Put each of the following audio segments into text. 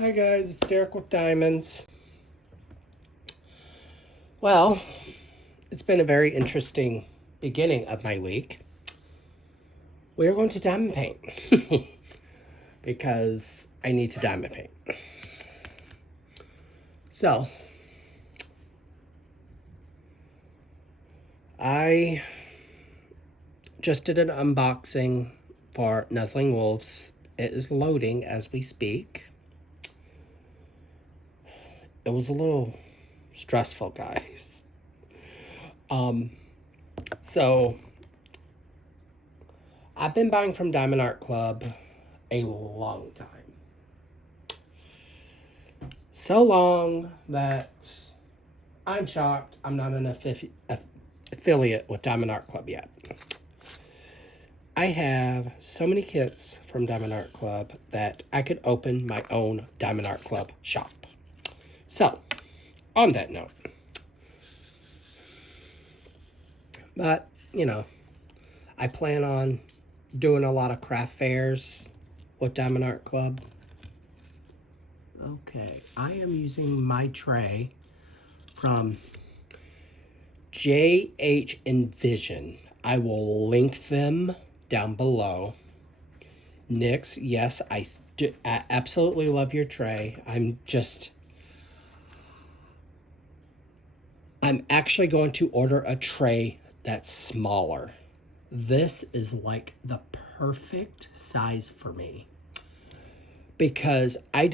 Hi guys, it's Derek with Diamonds. Well, it's been a very interesting beginning of my week. We are going to diamond paint because I need to diamond paint. So, I just did an unboxing for Nuzzling Wolves. It is loading as we speak. It was a little stressful, guys. So I've been buying from Diamond Art Club a long time. So long that I'm shocked I'm not an affiliate with Diamond Art Club yet. I have so many kits from Diamond Art Club that I could open my own Diamond Art Club shop. So, on that note, but, I plan on doing a lot of craft fairs with Diamond Art Club. Okay, I am using my tray from JH Envision. I will link them down below. Nyx, yes, I absolutely love your tray. I'm actually going to order a tray that's smaller. This is like the perfect size for me because I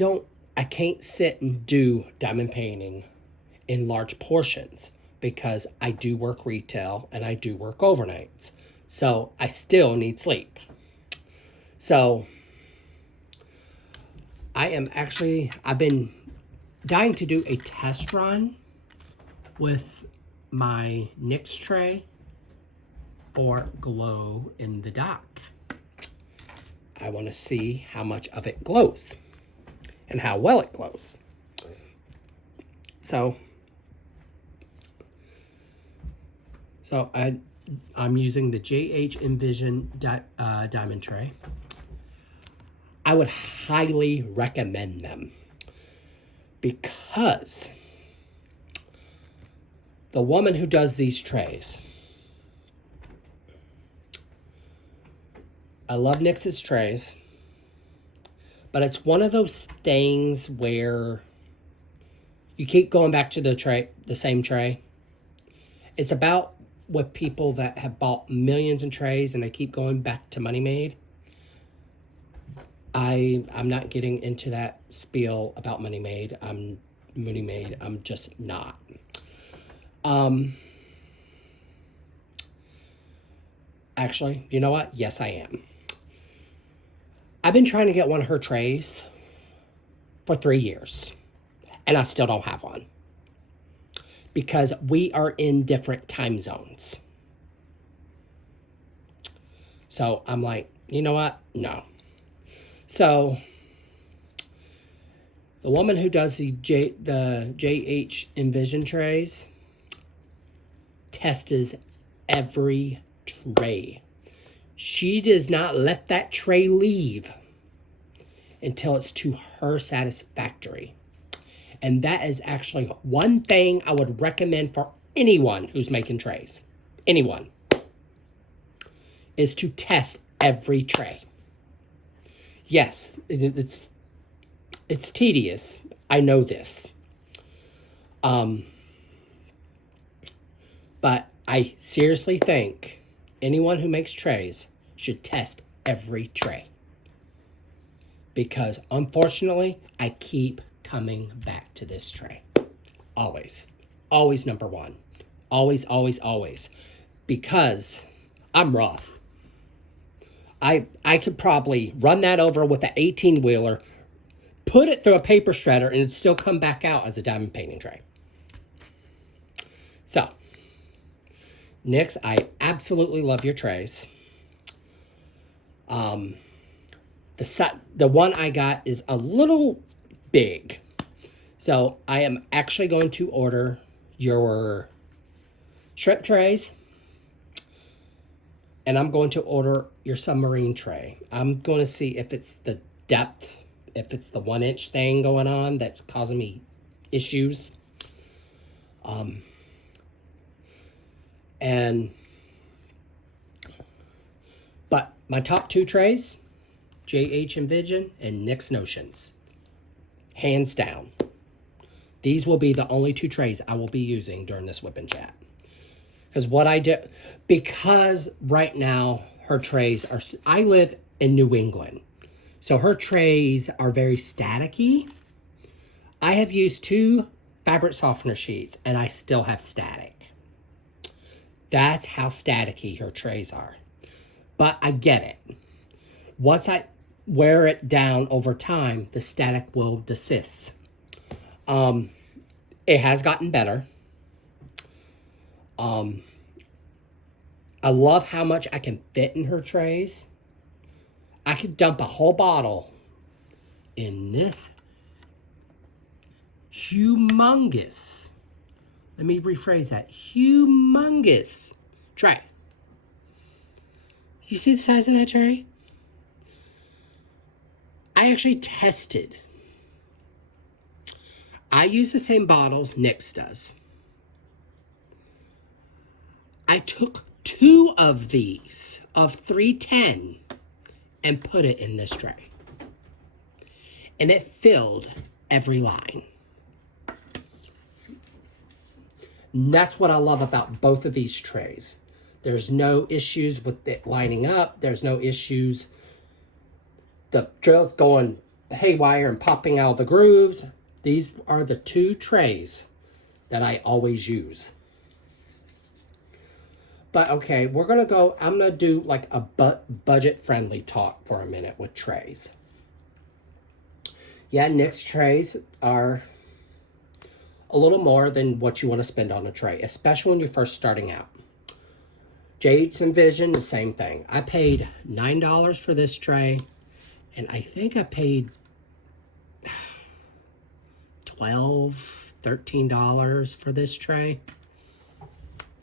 can't sit and do diamond painting in large portions because I do work retail and I do work overnights. So I still need sleep. So I've been dying to do a test run with my Nyx tray for glow in the dark. I want to see how much of it glows and how well it glows. So I'm using the JH Envision diamond tray. I would highly recommend them because the woman who does these trays, I love Nyx's trays, but it's one of those things where you keep going back to the same tray. It's about with people that have bought millions in trays and they keep going back to Money Made. I'm not getting into that spiel about Money Made. I'm just not. Actually, you know what? Yes, I am. I've been trying to get one of her trays for 3 years, and I still don't have one because we are in different time zones. So I'm like, you know what? No. So the woman who does the JH Envision trays tests every tray. She does not let that tray leave until it's to her satisfactory. And that is actually one thing I would recommend for anyone who's making trays. Anyone. Is to test every tray. Yes, it's tedious. I know this. But I seriously think anyone who makes trays should test every tray. Because unfortunately, I keep coming back to this tray. Always. Always number one. Always, always, always. Because I'm rough. I could probably run that over with an 18-wheeler, put it through a paper shredder, and it'd still come back out as a diamond painting tray. So, Nyx, I absolutely love your trays. The one I got is a little big. So, I am actually going to order your shrimp trays. And I'm going to order your submarine tray. I'm going to see if it's the depth if it's the 1-inch thing going on that's causing me issues. But my top 2 trays, JH Envision and Nick's Notions. Hands down. These will be the only 2 trays I will be using during this whip and chat. Because right now her trays are, I live in New England, so her trays are very staticky. I have used 2 fabric softener sheets and I still have static. That's how staticky her trays are. But I get it. Once I wear it down over time, the static will desist. It has gotten better. I love how much I can fit in her trays. I could dump a whole bottle in this humongous, let me rephrase that, humongous tray. You see the size of that tray? I actually tested. I use the same bottles Nick's does. I took 2 of these, of 310, and put it in this tray. And it filled every line. And that's what I love about both of these trays. There's no issues with it lining up. There's no issues. The drill's going haywire and popping out of the grooves. These are the 2 trays that I always use. But okay, I'm going to do like a budget-friendly talk for a minute with trays. Yeah, Nick's trays are a little more than what you want to spend on a tray, especially when you're first starting out. JH Envision, the same thing. I paid $9 for this tray, and I think I paid $12, $13 for this tray.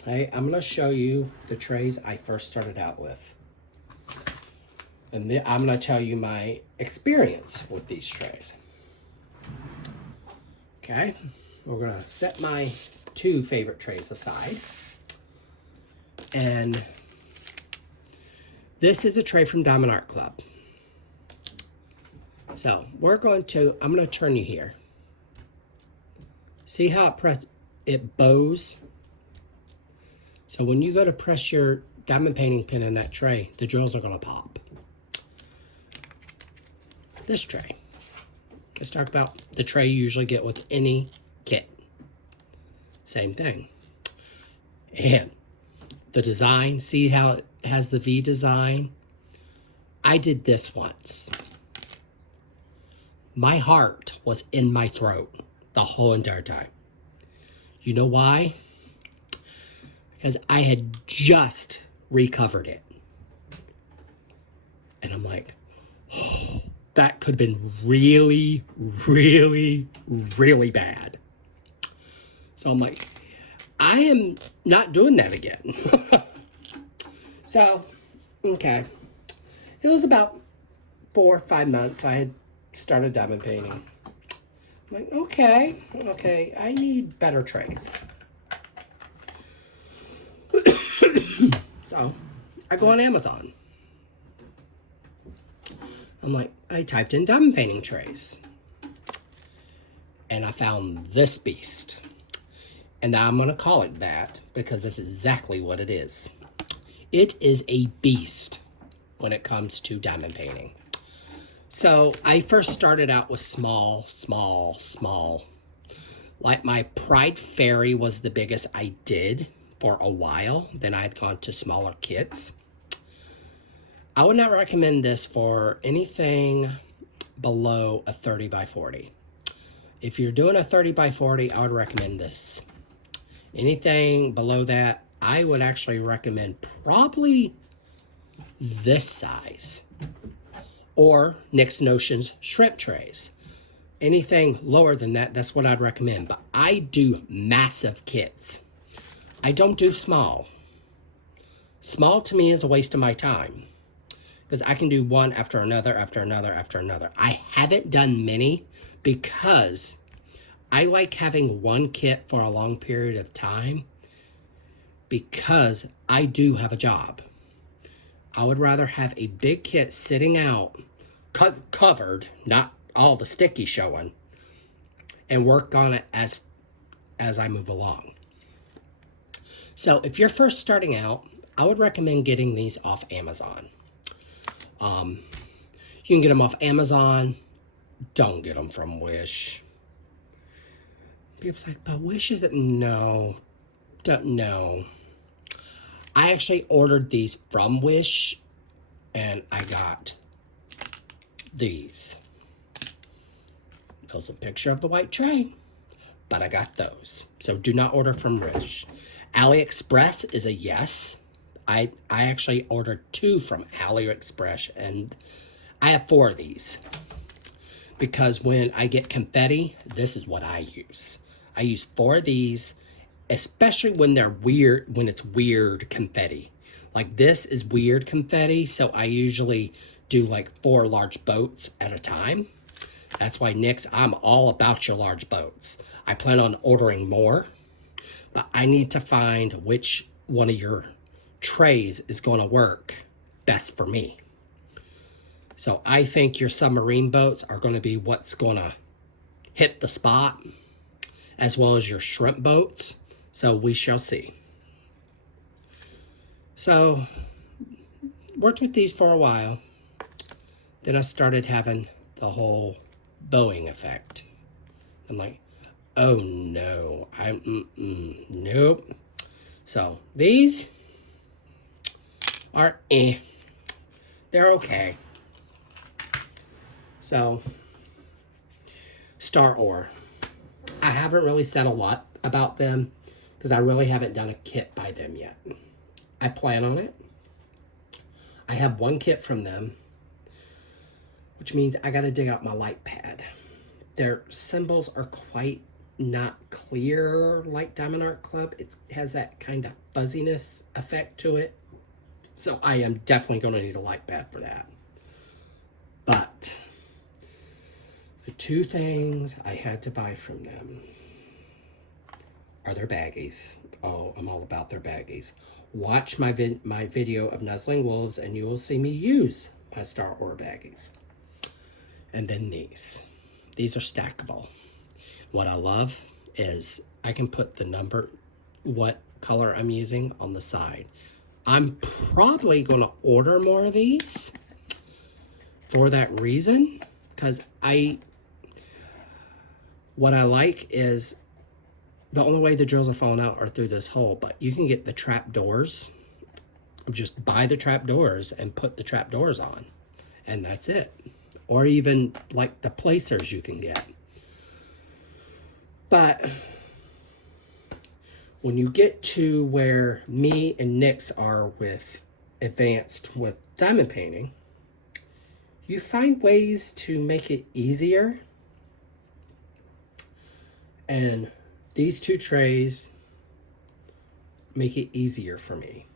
Okay, I'm going to show you the trays I first started out with. And then I'm going to tell you my experience with these trays. Okay, we're going to set my 2 favorite trays aside. And this is a tray from Diamond Art Club. So I'm going to turn you here. See how it bows? So when you go to press your diamond painting pin in that tray, the drills are going to pop. This tray. Let's talk about the tray you usually get with any kit. Same thing. And the design, see how it has the V design? I did this once. My heart was in my throat the whole entire time. You know why? Because I had just recovered it. And I'm like, oh, that could have been really, really, really bad. So I'm like, I am not doing that again. So, okay. It was about 4 or 5 months I had started diamond painting. I'm like, okay, I need better trays. So, I go on Amazon. I'm like, I typed in diamond painting trays. And I found this beast. And I'm going to call it that because that's exactly what it is. It is a beast when it comes to diamond painting. So I first started out with small. Like my Pride Fairy was the biggest I did for a while. Then I had gone to smaller kits. I would not recommend this for anything below a 30 by 40. If you're doing a 30 by 40, I would recommend this. Anything below that, I would actually recommend probably this size. Or Nick's Notions shrimp trays. Anything lower than that, that's what I'd recommend. But I do massive kits. I don't do small. Small to me is a waste of my time. because I can do one after another, after another, after another. I haven't done many because I like having one kit for a long period of time because I do have a job. I would rather have a big kit sitting out, covered, not all the sticky showing, and work on it as I move along. So if you're first starting out, I would recommend getting these off Amazon. You can get them off Amazon. Don't get them from Wish. People's like, but Wish isn't... No. Don't know. I actually ordered these from Wish, and I got these. There's a picture of the white tray, but I got those. So do not order from Wish. AliExpress is a yes. I actually ordered 2 from AliExpress, and I have 4 of these. Because when I get confetti, this is what I use. I use 4 of these, especially when they're weird, when it's weird confetti. Like this is weird confetti, so I usually do like 4 large boats at a time. That's why, Nix, I'm all about your large boats. I plan on ordering more, but I need to find which one of your trays is going to work best for me. So I think your submarine boats are going to be what's going to hit the spot, as well as your shrimp boats. So we shall see. So worked with these for a while. Then I started having the whole Boeing effect. I'm like, oh no, nope. So these are they're okay. So Star Ore. I haven't really said a lot about them because I really haven't done a kit by them yet. I plan on it. I have 1 kit from them, which means I got to dig out my light pad. Their symbols are quite not clear like Diamond Art Club. It has that kind of fuzziness effect to it. So I am definitely going to need a light pad for that. But the 2 things I had to buy from them are their baggies. Oh, I'm all about their baggies. Watch my video of Nuzzling Wolves and you will see me use my Star Ore baggies. And then these. These are stackable. What I love is I can put the number, what color I'm using on the side. I'm probably going to order more of these for that reason, because what I like is the only way the drills are falling out are through this hole, but you can get the trap doors. Just buy the trap doors and put the trap doors on, and that's it. Or even like the placers you can get. But when you get to where me and Nix are with advanced with diamond painting, you find ways to make it easier. And these 2 trays make it easier for me.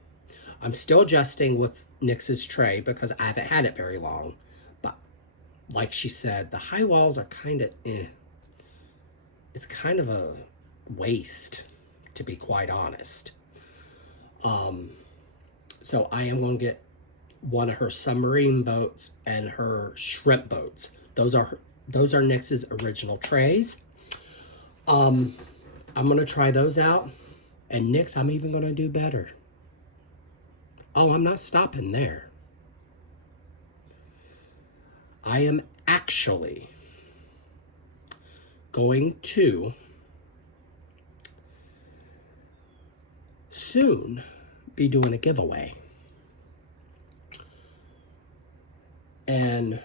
I'm still adjusting with Nix's tray because I haven't had it very long. But like she said, the high walls are kind of It's kind of a waste, to be quite honest. So I am going to get one of her submarine boats and her shrimp boats. Those are Nix's original trays. I'm going to try those out. And Nix, I'm even going to do better. Oh, I'm not stopping there. I am actually going to soon be doing a giveaway. And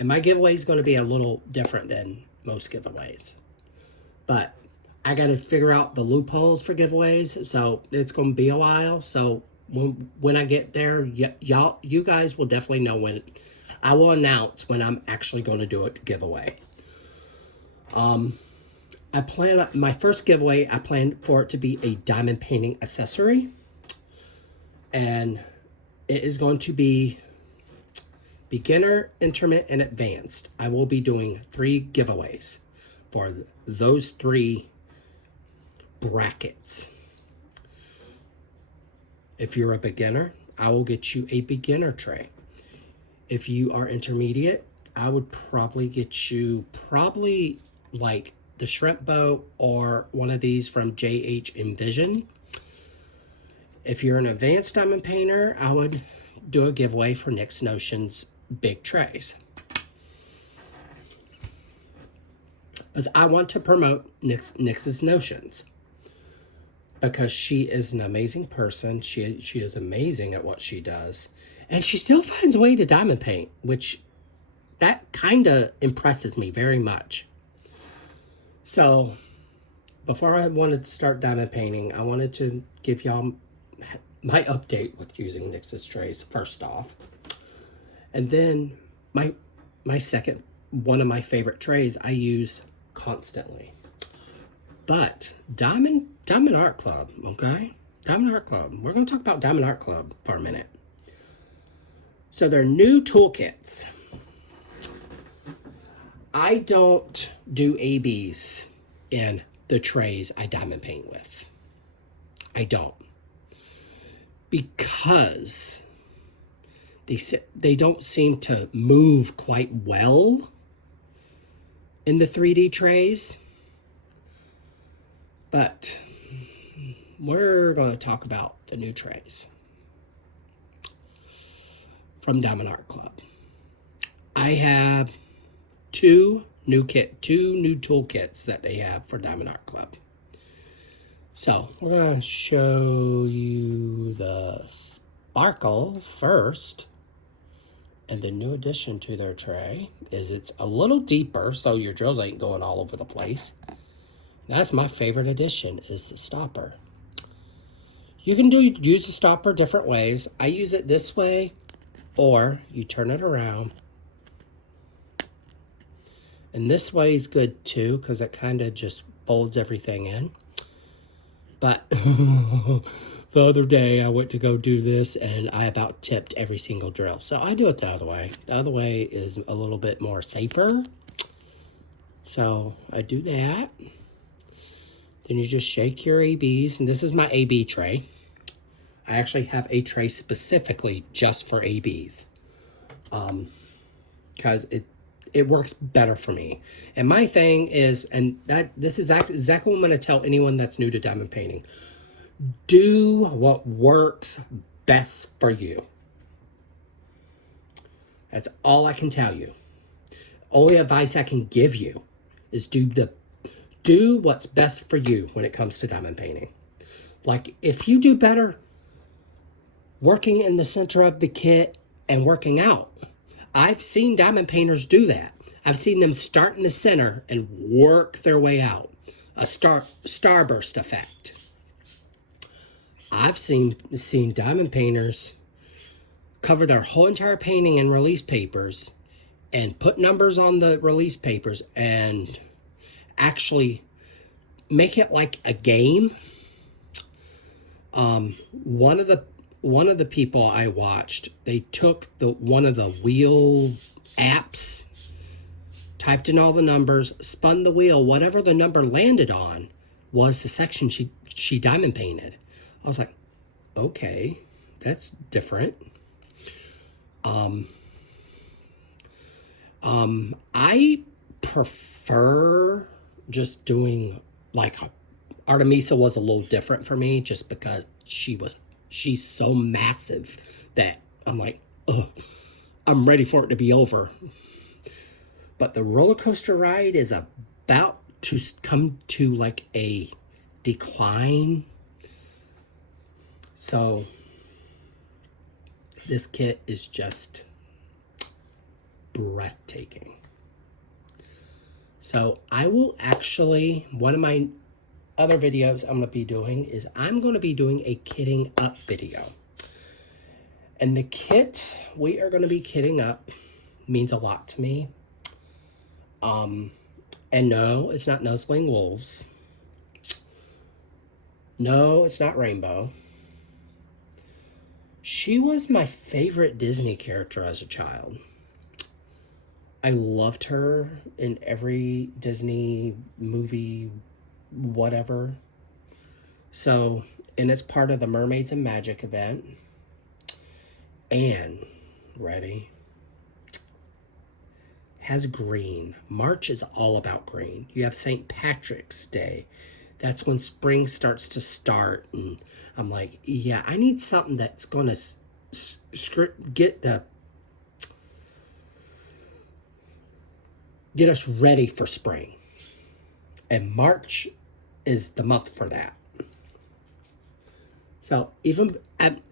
my giveaway is going to be a little different than most giveaways. But I got to figure out the loopholes for giveaways, so it's going to be a while. So when I get there, you guys will definitely know when. I will announce when I'm actually going to do a giveaway. my first giveaway, I plan for it to be a diamond painting accessory. And it is going to be beginner, intermediate, and advanced. I will be doing 3 giveaways for those 3 brackets. If you're a beginner, I will get you a beginner tray. If you are intermediate, I would probably get you like the shrimp boat or one of these from JH Envision. If you're an advanced diamond painter, I would do a giveaway for Nyx Notion's big trays. As I want to promote Nyx's Notions, because she is an amazing person. She is amazing at what she does. And she still finds a way to diamond paint, which that kind of impresses me very much. So before I wanted to start diamond painting, I wanted to give y'all my update with using Nyx's trays first off. And then my second, one of my favorite trays I use constantly. But Diamond Art Club, okay? Diamond Art Club. We're going to talk about Diamond Art Club for a minute. So they're new toolkits. I don't do ABs in the trays I diamond paint with. I don't. Because they don't seem to move quite well in the 3D trays. But we're going to talk about the new trays from Diamond Art Club. I have two new toolkits that they have for Diamond Art Club. So we're going to show you the sparkle first. And the new addition to their tray is it's a little deeper, so your drills ain't going all over the place. That's my favorite addition, is the stopper. You can use the stopper different ways. I use it this way, or you turn it around. And this way is good too, because it kind of just folds everything in. But the other day I went to go do this and I about tipped every single drill. So I do it the other way. The other way is a little bit more safer. So I do that. Then you just shake your ABs, and this is my AB tray. I actually have a tray specifically just for ABs, because it works better for me. And my thing is, and this is exactly what I'm going to tell anyone that's new to diamond painting: do what works best for you. That's all I can tell you. Only advice I can give you is do what's best for you when it comes to diamond painting. Like, if you do better working in the center of the kit and working out, I've seen diamond painters do that. I've seen them start in the center and work their way out. A starburst effect. I've seen diamond painters cover their whole entire painting in release papers and put numbers on the release papers and actually make it like a game. One of the people I watched, they took one of the wheel apps, typed in all the numbers, spun the wheel, whatever the number landed on was the section she diamond painted. I was like, okay, that's different. I prefer just doing, like, Artemisa was a little different for me, just because she's so massive that I'm like, ugh, I'm ready for it to be over. But the roller coaster ride is about to come to like a decline. So this kit is just breathtaking. So I will actually, one of my other videos I'm going to be doing is I'm going to be doing a kitting up video. And the kit we are going to be kitting up means a lot to me. And no, it's not Nuzzling Wolves. No, it's not Rainbow. She was my favorite Disney character as a child. I loved her in every Disney movie, whatever. So, and it's part of the Mermaids and Magic event. And, ready? Has green. March is all about green. You have St. Patrick's Day. That's when spring starts to start. And I'm like, yeah, I need something that's going to get us ready for spring. And March is the month for that. So even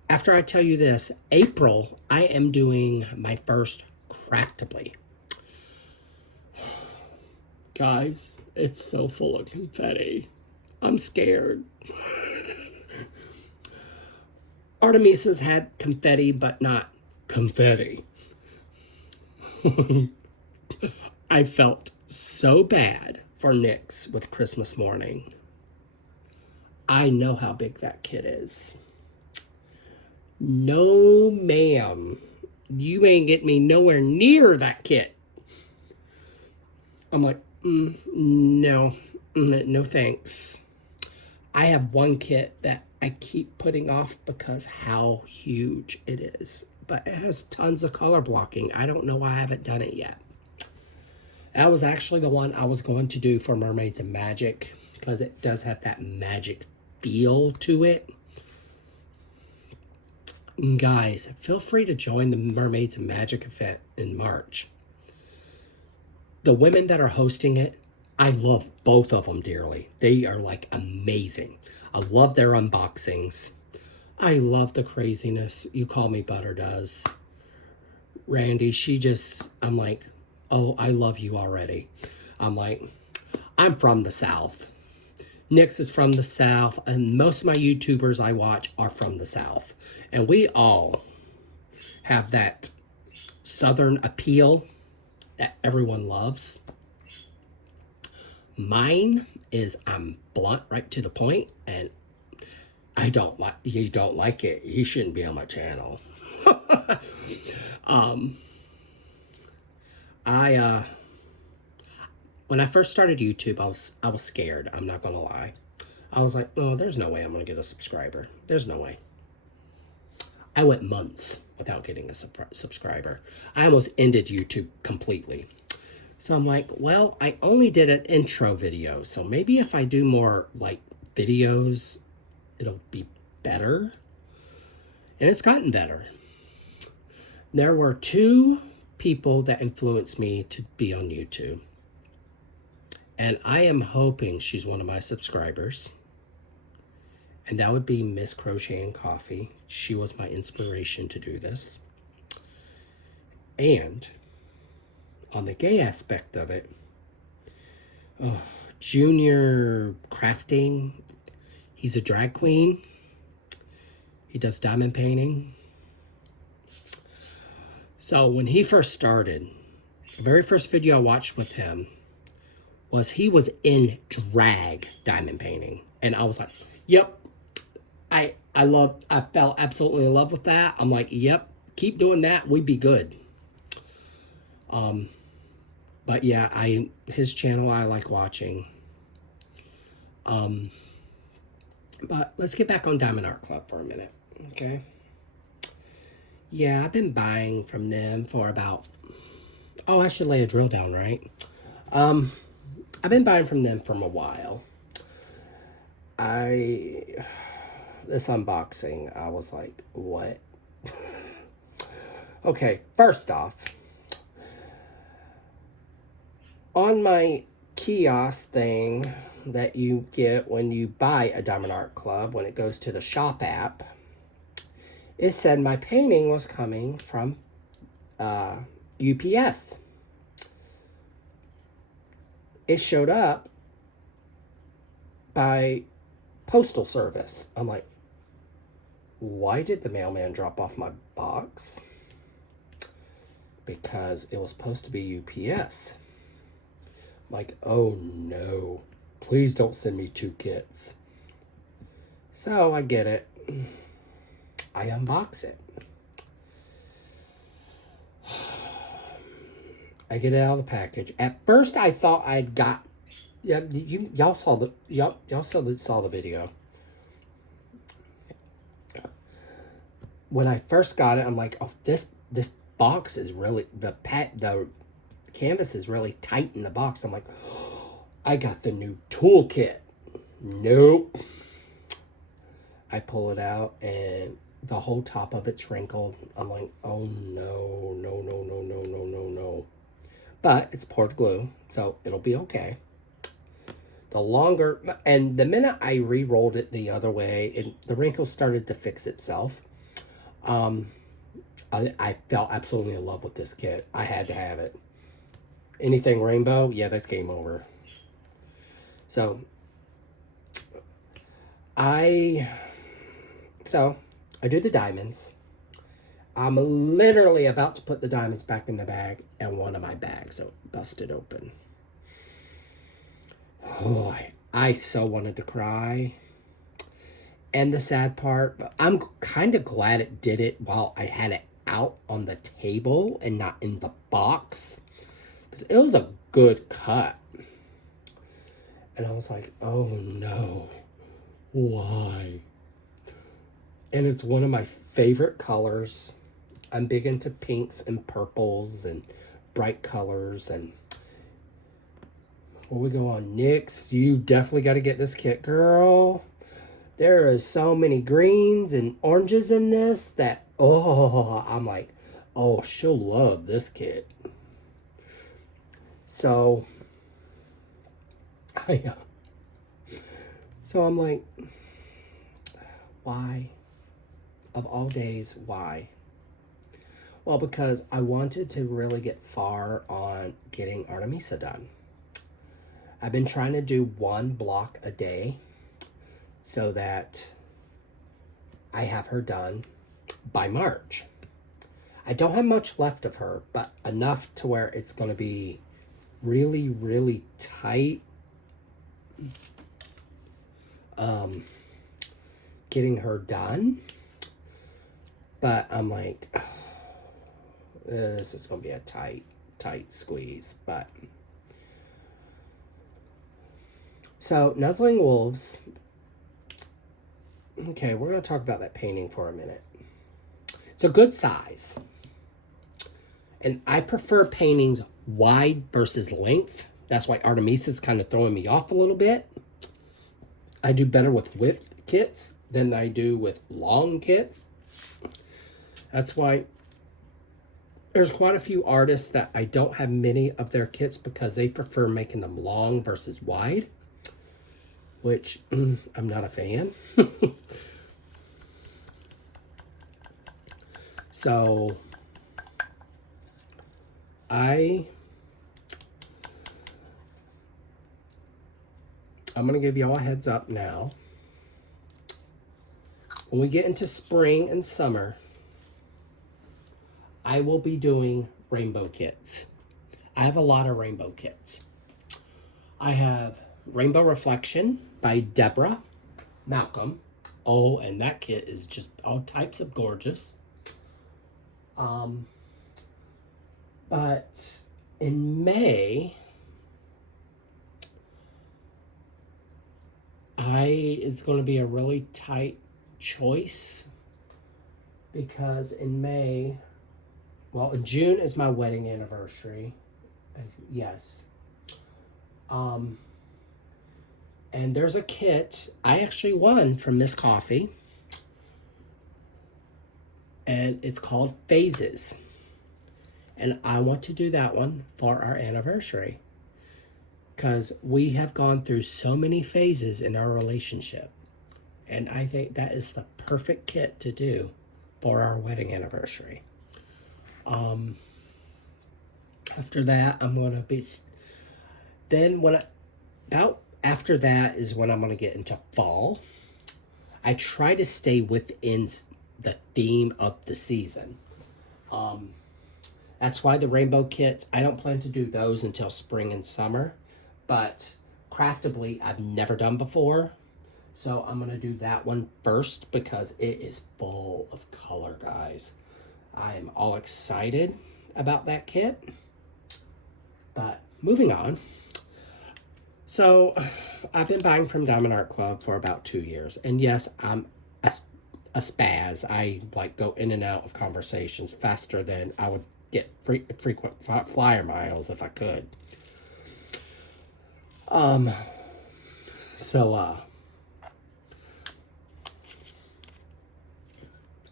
after I tell you this, April, I am doing my first Craftably. Guys, it's so full of confetti. I'm scared. Artemisa's had confetti, but not confetti. I felt so bad for Nyx with Christmas morning. I know how big that kid is. No, ma'am. You ain't get me nowhere near that kid. I'm like, no, no thanks. I have one kit that I keep putting off because how huge it is. But it has tons of color blocking. I don't know why I haven't done it yet. That was actually the one I was going to do for Mermaids and Magic because it does have that magic feel to it. And guys, feel free to join the Mermaids and Magic event in March. The women that are hosting it, I love both of them dearly. They are like amazing. I love their unboxings. I love the craziness. You Call Me Butter does. Randy, I'm like, oh, I love you already. I'm like, I'm from the South. Nyx is from the South, and most of my YouTubers I watch are from the South. And we all have that Southern appeal that everyone loves. Mine is I'm blunt, right to the point, and you don't like it, you shouldn't be on my channel. When I first started YouTube, I was scared. I'm not gonna lie. I was like, oh, there's no way I'm gonna get a subscriber. There's no way. I went months without getting a subscriber. I almost ended YouTube completely. So I'm like, well, I only did an intro video, so maybe if I do more like videos, it'll be better. And it's gotten better. There were 2 people that influenced me to be on YouTube. And I am hoping she's one of my subscribers. And that would be Miss Crochet and Coffee. She was my inspiration to do this. And on the gay aspect of it, Junior Crafting, he's a drag queen. He does diamond painting. So when he first started, the very first video I watched with him was he was in drag diamond painting. And I was like, yep, I fell absolutely in love with that. I'm like, yep, keep doing that, we'd be good. But yeah, his channel I like watching. But let's get back on Diamond Art Club for a minute, okay? Yeah, I've been buying from them for about, oh, I should lay a drill down, right? I've been buying from them for a while. This unboxing, I was like, what? Okay, first off, on my kiosk thing that you get when you buy a Diamond Art Club, when it goes to the shop app, it said my painting was coming from UPS. It showed up by postal service. I'm like, why did the mailman drop off my box? Because it was supposed to be UPS. Like, oh no, please don't send me 2 kits. So I get it. I unbox it. I get it out of the package. At first, I thought I'd got. Yeah, y'all saw the video. When I first got it, I'm like, oh, this box is really the canvas is really tight in the box. I'm like, oh, I got the new toolkit. Nope. I pull it out and the whole top of it's wrinkled. I'm like, oh no, no, no, no, no, no, no, no. But it's poured glue, so it'll be okay. The longer, and the minute I re-rolled it the other way, the wrinkles started to fix itself. I fell absolutely in love with this kit. I had to have it. Anything rainbow, yeah, that's game over. So I do the diamonds. I'm literally about to put the diamonds back in the bag, and one of my bags busted open. Oh, I so wanted to cry. And the sad part, I'm kind of glad it did it while I had it out on the table and not in the box. Because it was a good cut. And I was like, oh no, why? And it's one of my favorite colors. I'm big into pinks and purples and bright colors. And before we go on, Nyx, you definitely got to get this kit, girl. There is so many greens and oranges in this that, oh, I'm like, oh, she'll love this kit. So, I'm like, why? Of all days, why? Well, because I wanted to really get far on getting Artemisa done. I've been trying to do 1 block a day so that I have her done by March. I don't have much left of her, but enough to where it's going to be really, really tight. Getting her done. But I'm like, oh, this is going to be a tight squeeze. But so Nuzzling Wolves. Okay, we're going to talk about that painting for a minute. It's a good size. And I prefer paintings wide versus length. That's why Artemisa is kind of throwing me off a little bit. I do better with width kits than I do with long kits. That's why there's quite a few artists that I don't have many of their kits because they prefer making them long versus wide, which I'm not a fan. So I'm going to give you all a heads up now. When we get into spring and summer, I will be doing rainbow kits. I have a lot of rainbow kits. I have Rainbow Reflection by Deborah Malcolm. Oh, and that kit is just all types of gorgeous. But in May, it's going to be a really tight choice because in May, well, in June is my wedding anniversary. Yes. And there's a kit I actually won from Miss Coffee. And it's called Phases. And I want to do that one for our anniversary. Because we have gone through so many phases in our relationship. And I think that is the perfect kit to do for our wedding anniversary. After that, I'm going to be... Then after that is when I'm going to get into fall. I try to stay within the theme of the season. That's why the rainbow kits, I don't plan to do those until spring and summer. but craftably I've never done before. So I'm going to do that one first because it is full of color, guys. I am all excited about that kit. But moving on. So I've been buying from Diamond Art Club for about 2 years. And yes, I'm a spaz. I like go in and out of conversations faster than I would get frequent flyer miles if I could. So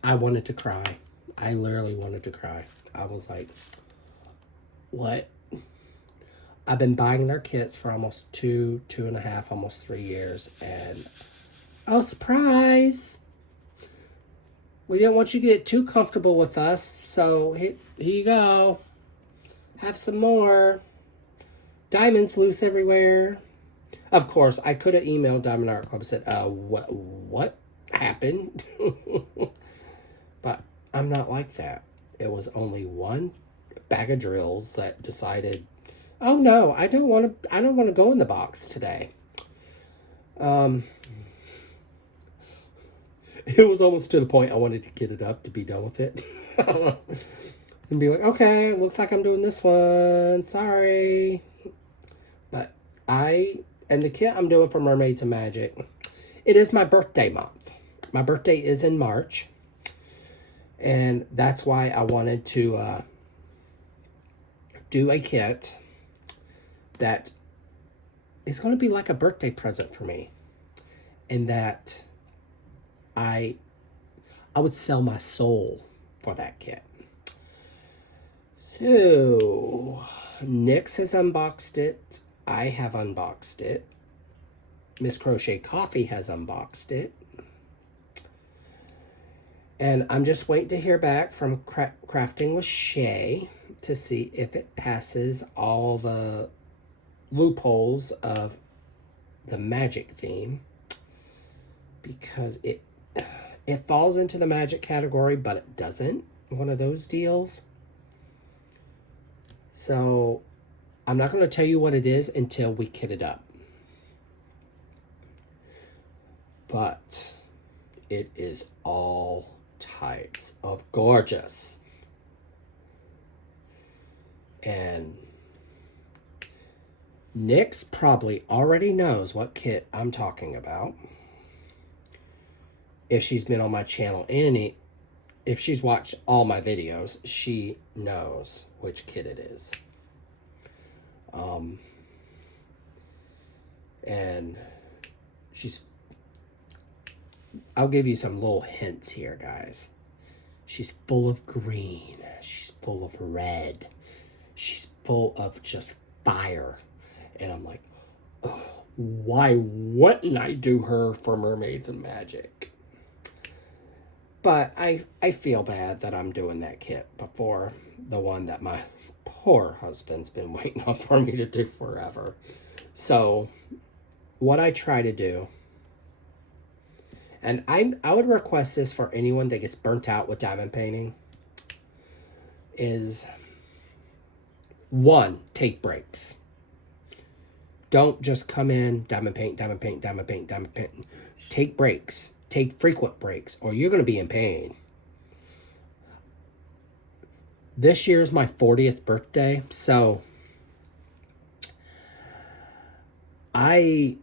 I wanted to cry. I literally wanted to cry. I was like, what? I've been buying their kits for almost 2.5, almost 3 years. And, oh, surprise! We didn't want you to get too comfortable with us. So, here you go. Have some more. Diamonds loose everywhere. Of course, I could have emailed Diamond Art Club and said, what happened? But I'm not like that. It was only one bag of drills that decided, oh no, I don't want to go in the box today. It was almost to the point I wanted to get it up to be done with it. And be like, okay, looks like I'm doing this one. Sorry. But and the kit I'm doing for Mermaids and Magic, it is my birthday month. My birthday is in March. And that's why I wanted to do a kit that is going to be like a birthday present for me. And that I would sell my soul for that kit. So, Nyx has unboxed it. I have unboxed it. Miss Crochet Coffee has unboxed it. And I'm just waiting to hear back from Crafting with Shay to see if it passes all the loopholes of the magic theme. Because it falls into the magic category, but it doesn't. One of those deals. So I'm not going to tell you what it is until we kit it up. But it is all types of gorgeous. And Nyx probably already knows what kit I'm talking about. If she's been on my channel if she's watched all my videos, she knows which kit it is. And I'll give you some little hints here, guys. She's full of green. She's full of red. She's full of just fire. And I'm like, oh, why wouldn't I do her for Mermaids and Magic? But I feel bad that I'm doing that kit before the one that my poor husband's been waiting on for me to do forever. So what I try to do, and I would request this for anyone that gets burnt out with diamond painting, is 1, take breaks. Don't just come in, diamond paint, diamond paint, diamond paint, diamond paint. Take breaks. Take frequent breaks, or you're going to be in pain. This year's my 40th birthday, so my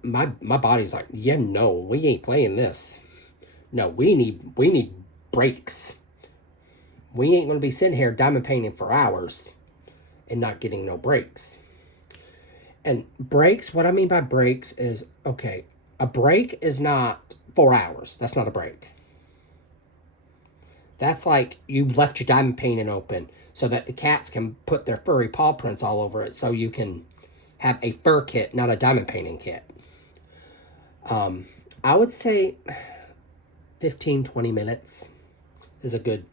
body's like, yeah, no, we ain't playing this. No, we need breaks. We ain't going to be sitting here diamond painting for hours and not getting no breaks. And breaks, what I mean by breaks is, okay, a break is not 4 hours. That's not a break. That's like you left your diamond painting open so that the cats can put their furry paw prints all over it so you can have a fur kit, not a diamond painting kit. I would say 15, 20 minutes is a good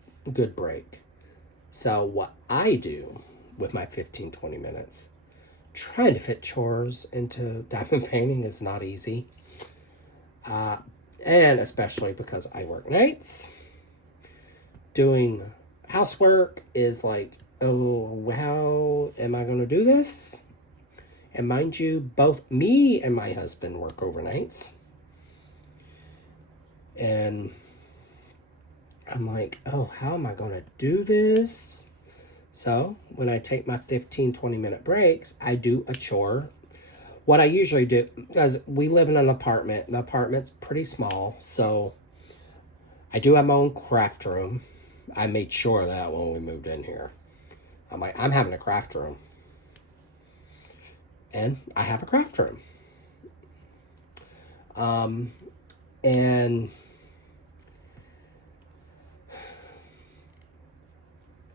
break. So what I do with my 15, 20 minutes, trying to fit chores into diamond painting is not easy. And especially because I work nights. Doing housework is like, oh, how am I going to do this? And mind you, both me and my husband work overnights. And I'm like, oh, how am I going to do this? So when I take my 15, 20-minute breaks, I do a chore. What I usually do, because we live in an apartment. The apartment's pretty small, so I do have my own craft room. I made sure of that when we moved in here. I'm like, I'm having a craft room. And I have a craft room. And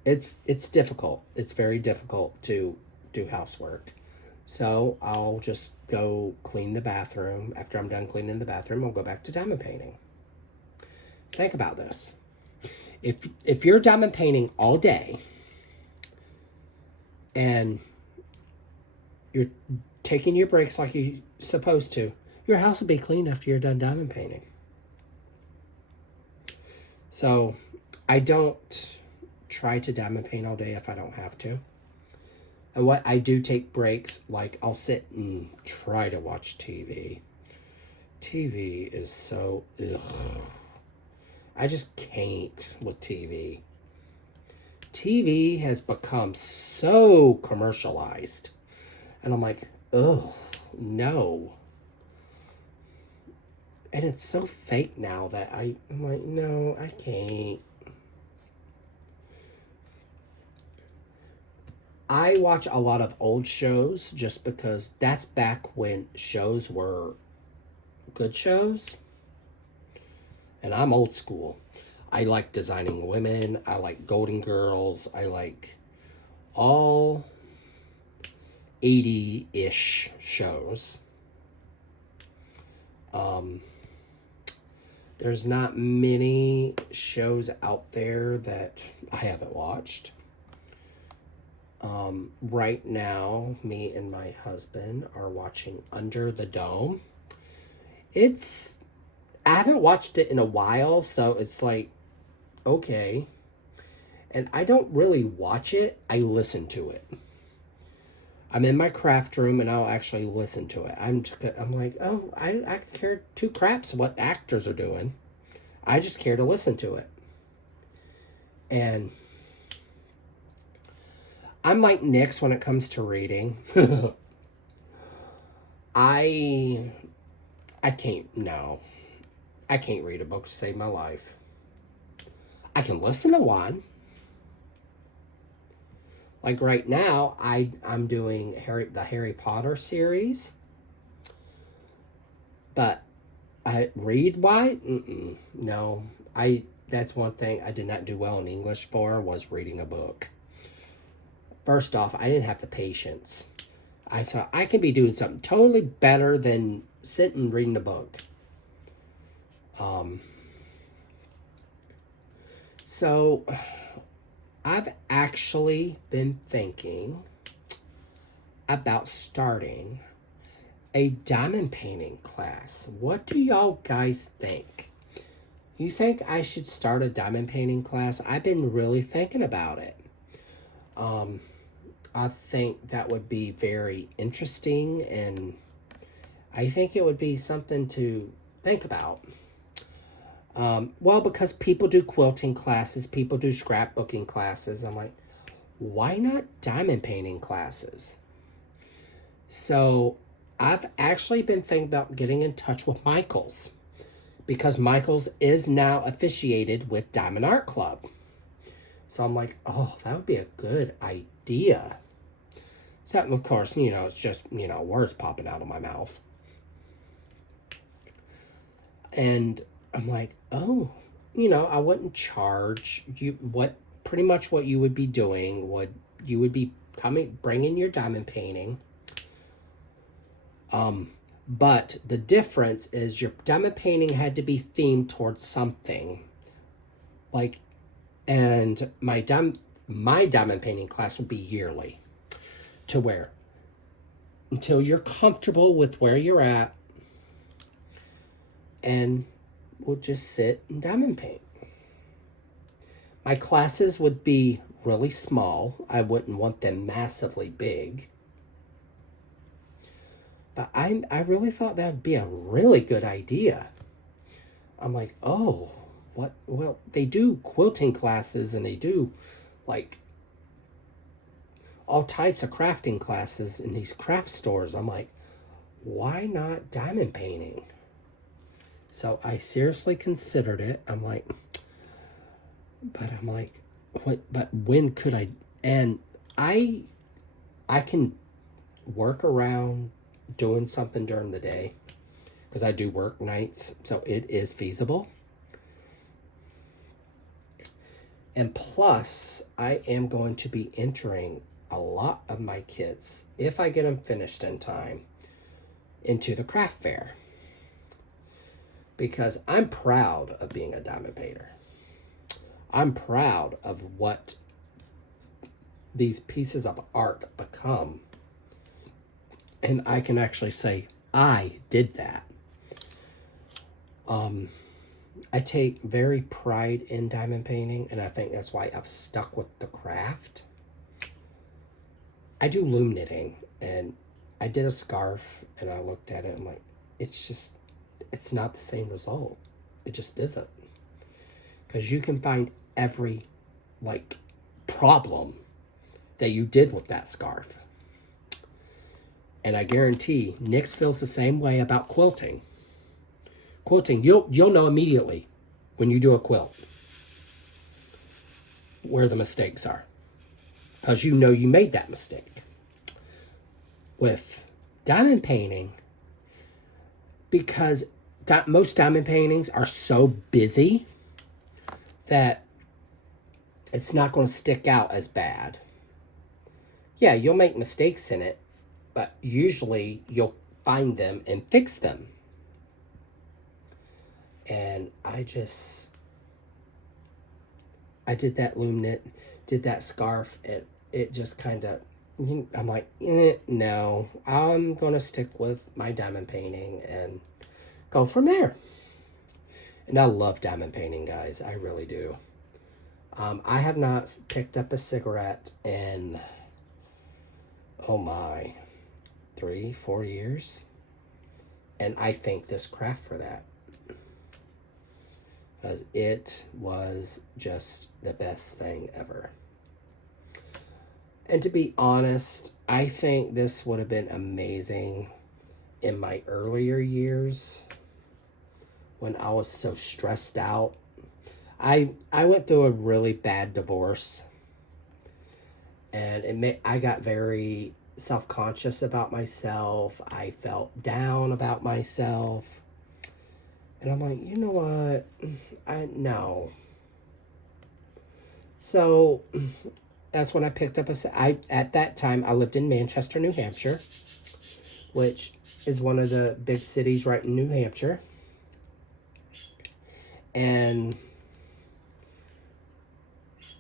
it's difficult. It's very difficult to do housework. So I'll just go clean the bathroom. After I'm done cleaning the bathroom, I'll go back to diamond painting. Think about this. If you're diamond painting all day and you're taking your breaks like you're supposed to, your house will be clean after you're done diamond painting. So I don't try to diamond paint all day if I don't have to. And what I do take breaks, like I'll sit and try to watch TV. TV is so ugh. I just can't with TV. TV has become so commercialized. And I'm like, ugh, no. And it's so fake now that I'm like, no, I can't. I watch a lot of old shows just because that's back when shows were good shows. And I'm old school. I like Designing Women. I like Golden Girls. I like all 80-ish shows. There's not many shows out there that I haven't watched. Right now, me and my husband are watching Under the Dome. I haven't watched it in a while, so it's like, okay. And I don't really watch it, I listen to it. I'm in my craft room and I'll actually listen to it. I'm like, oh, I care two craps what actors are doing. I just care to listen to it. And I'm like Nick's when it comes to reading. I can't read a book to save my life. I can listen to one. Like right now, I'm doing the Harry Potter series. But I read why? No. That's one thing I did not do well in English for, was reading a book. First off, I didn't have the patience. I thought I can be doing something totally better than sitting and reading a book. So I've actually been thinking about starting a diamond painting class. What do y'all guys think? You think I should start a diamond painting class? I've been really thinking about it. I think that would be very interesting, and I think it would be something to think about. Well, because people do quilting classes, people do scrapbooking classes. I'm like, why not diamond painting classes? So I've actually been thinking about getting in touch with Michael's, because Michael's is now affiliated with Diamond Art Club. So I'm like, oh, that would be a good idea. So, of course, it's just, words popping out of my mouth. And I'm like, oh, I wouldn't charge you. Pretty much what you would be doing you would be bringing your diamond painting. But the difference is your diamond painting had to be themed towards something. And my diamond painting class would be yearly, to where until you're comfortable with where you're at, and we'll just sit and diamond paint. My classes would be really small. I wouldn't want them massively big. But I really thought that would be a really good idea. I'm like, oh, what? Well, they do quilting classes and they do like all types of crafting classes in these craft stores. I'm like, why not diamond painting? So I seriously considered it. I'm like, what? But when could I? And I can work around doing something during the day because I do work nights, so it is feasible. And plus, I am going to be entering a lot of my kits, if I get them finished in time, into the craft fair because I'm proud of being a diamond painter. I'm proud of what these pieces of art become. And I can actually say, I did that. I take very pride in diamond painting, and I think that's why I've stuck with the craft. I do loom knitting, and I did a scarf, and I looked at it, and I'm like, it's not the same result. It just isn't. Because you can find every, like, problem that you did with that scarf. And I guarantee Nix feels the same way about quilting. Quilting, you'll know immediately when you do a quilt where the mistakes are. Because you know you made that mistake. With diamond painting, because most diamond paintings are so busy that it's not going to stick out as bad. Yeah, you'll make mistakes in it, but usually you'll find them and fix them. And I did that loom knit, did that scarf, and it just kind of, I'm like, no, I'm going to stick with my diamond painting and go from there. And I love diamond painting, guys. I really do. I have not picked up a cigarette in, oh my, 3-4 years. And I thank this craft for that. Because it was just the best thing ever. And to be honest, I think this would have been amazing in my earlier years when I was so stressed out. I went through a really bad divorce, and I got very self-conscious about myself. I felt down about myself. And I'm like, you know what? No. So that's when I picked up at that time, I lived in Manchester, New Hampshire, which is one of the big cities right in New Hampshire. And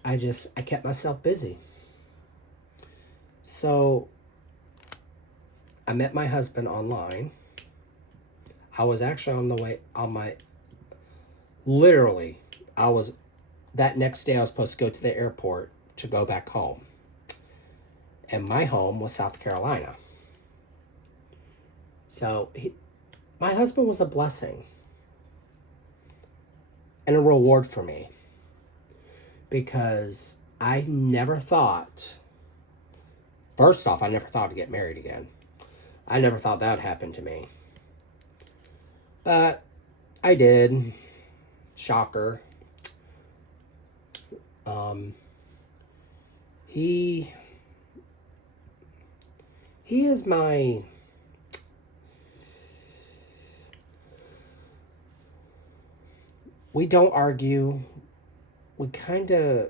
I kept myself busy. So I met my husband online. I was actually on the way literally, that next day I was supposed to go to the airport to go back home. And my home was South Carolina. So my husband was a blessing and a reward for me. Because I never thought, first off, I never thought to get married again. I never thought that would happen to me. But I did. Shocker. He is my, we don't argue. We kind of,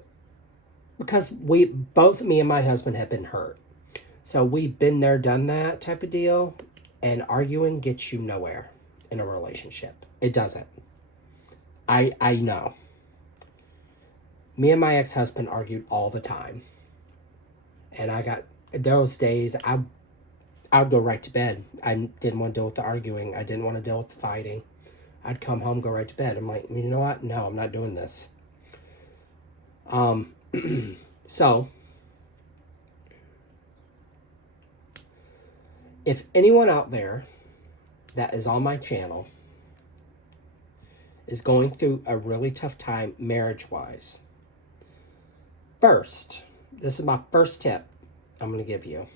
because me and my husband have been hurt. So we've been there, done that type of deal. And arguing gets you nowhere in a relationship. It doesn't. I know. Me and my ex-husband argued all the time. And those days, I would go right to bed. I didn't want to deal with the arguing. I didn't want to deal with the fighting. I'd come home, go right to bed. I'm like, you know what? No, I'm not doing this. So If anyone out there that is on my channel is going through a really tough time marriage-wise, first, this is my first tip I'm going to give you.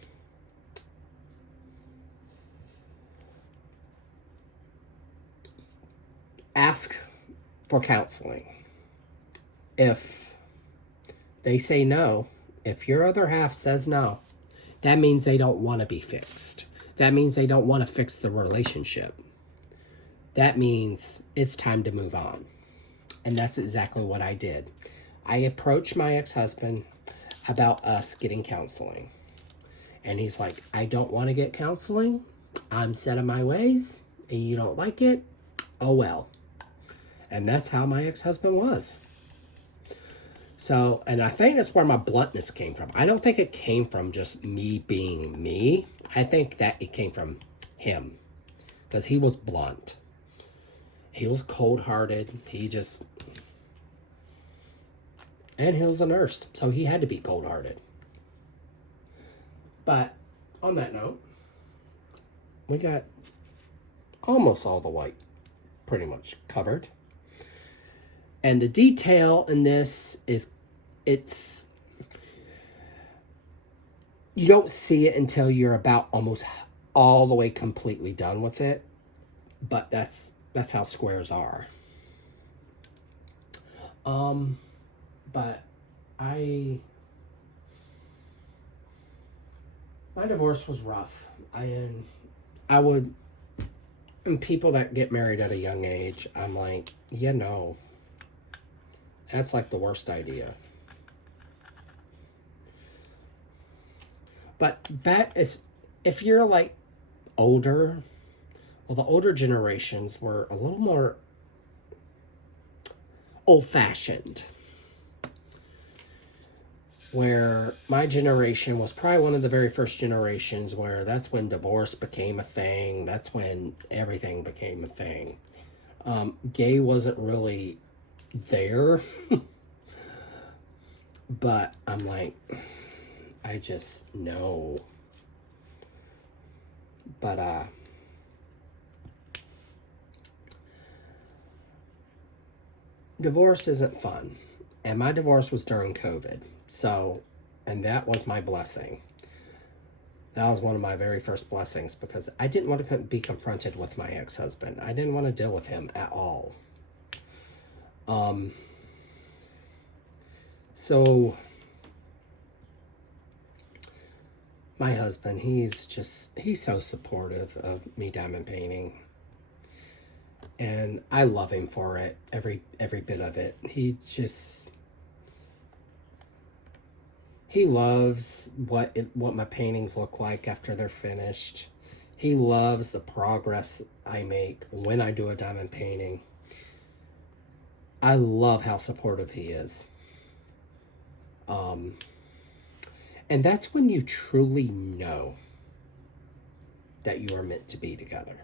Ask for counseling. If they say no, if your other half says no, that means they don't want to be fixed. That means they don't want to fix the relationship. That means it's time to move on. And that's exactly what I did. I approached my ex-husband about us getting counseling. And he's like, I don't want to get counseling. I'm set in my ways. And you don't like it. Oh, well. And that's how my ex-husband was. So, and I think that's where my bluntness came from. I don't think it came from just me being me. I think that it came from him. Because he was blunt. He was cold-hearted. And he was a nurse, so he had to be cold-hearted. But on that note, we got almost all the white pretty much covered. And the detail in this is, you don't see it until you're about almost all the way completely done with it. But that's how squares are. But my divorce was rough. And people that get married at a young age, I'm like, that's like the worst idea. But that is, if you're like older, well, the older generations were a little more old-fashioned. Where my generation was probably one of the very first generations where that's when divorce became a thing. That's when everything became a thing. Gay wasn't really there. But I'm like, I just know. But, divorce isn't fun. And my divorce was during COVID. So, and that was my blessing. That was one of my very first blessings because I didn't want to be confronted with my ex-husband. I didn't want to deal with him at all. So my husband, he's so supportive of me diamond painting. And I love him for it, every bit of it. He loves what my paintings look like after they're finished. He loves the progress I make when I do a diamond painting. I love how supportive he is. And that's when you truly know that you are meant to be together.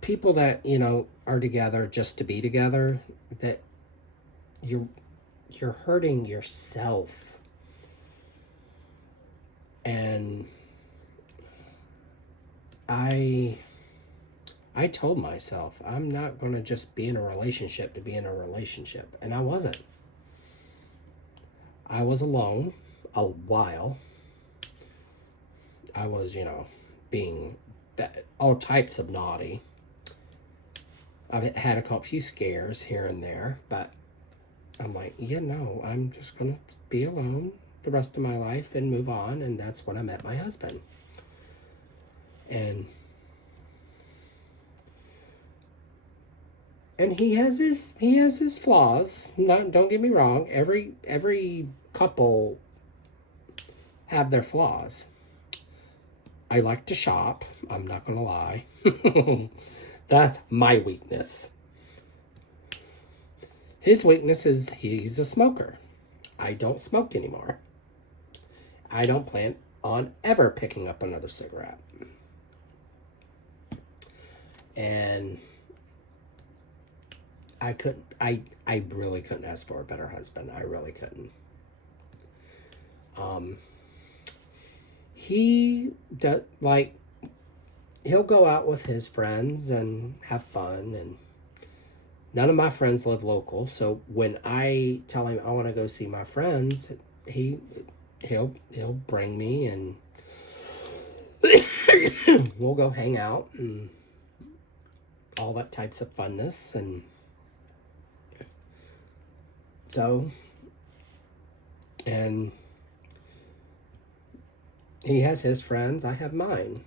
People that, are together just to be together, that you're hurting yourself. And I told myself, I'm not going to just be in a relationship to be in a relationship. And I wasn't. I was alone a while. I was, being all types of naughty. I've had a few scares here and there, but I'm like, I'm just going to be alone the rest of my life and move on. And that's when I met my husband. And he has his flaws. Don't get me wrong. Every couple have their flaws. I like to shop. I'm not going to lie. That's my weakness. His weakness is he's a smoker. I don't smoke anymore. I don't plan on ever picking up another cigarette. And I really couldn't ask for a better husband. I really couldn't. he does, like, he'll go out with his friends and have fun, and none of my friends live local, so when I tell him I want to go see my friends, he'll bring me, and we'll go hang out and all that types of funness. And so, and he has his friends, I have mine.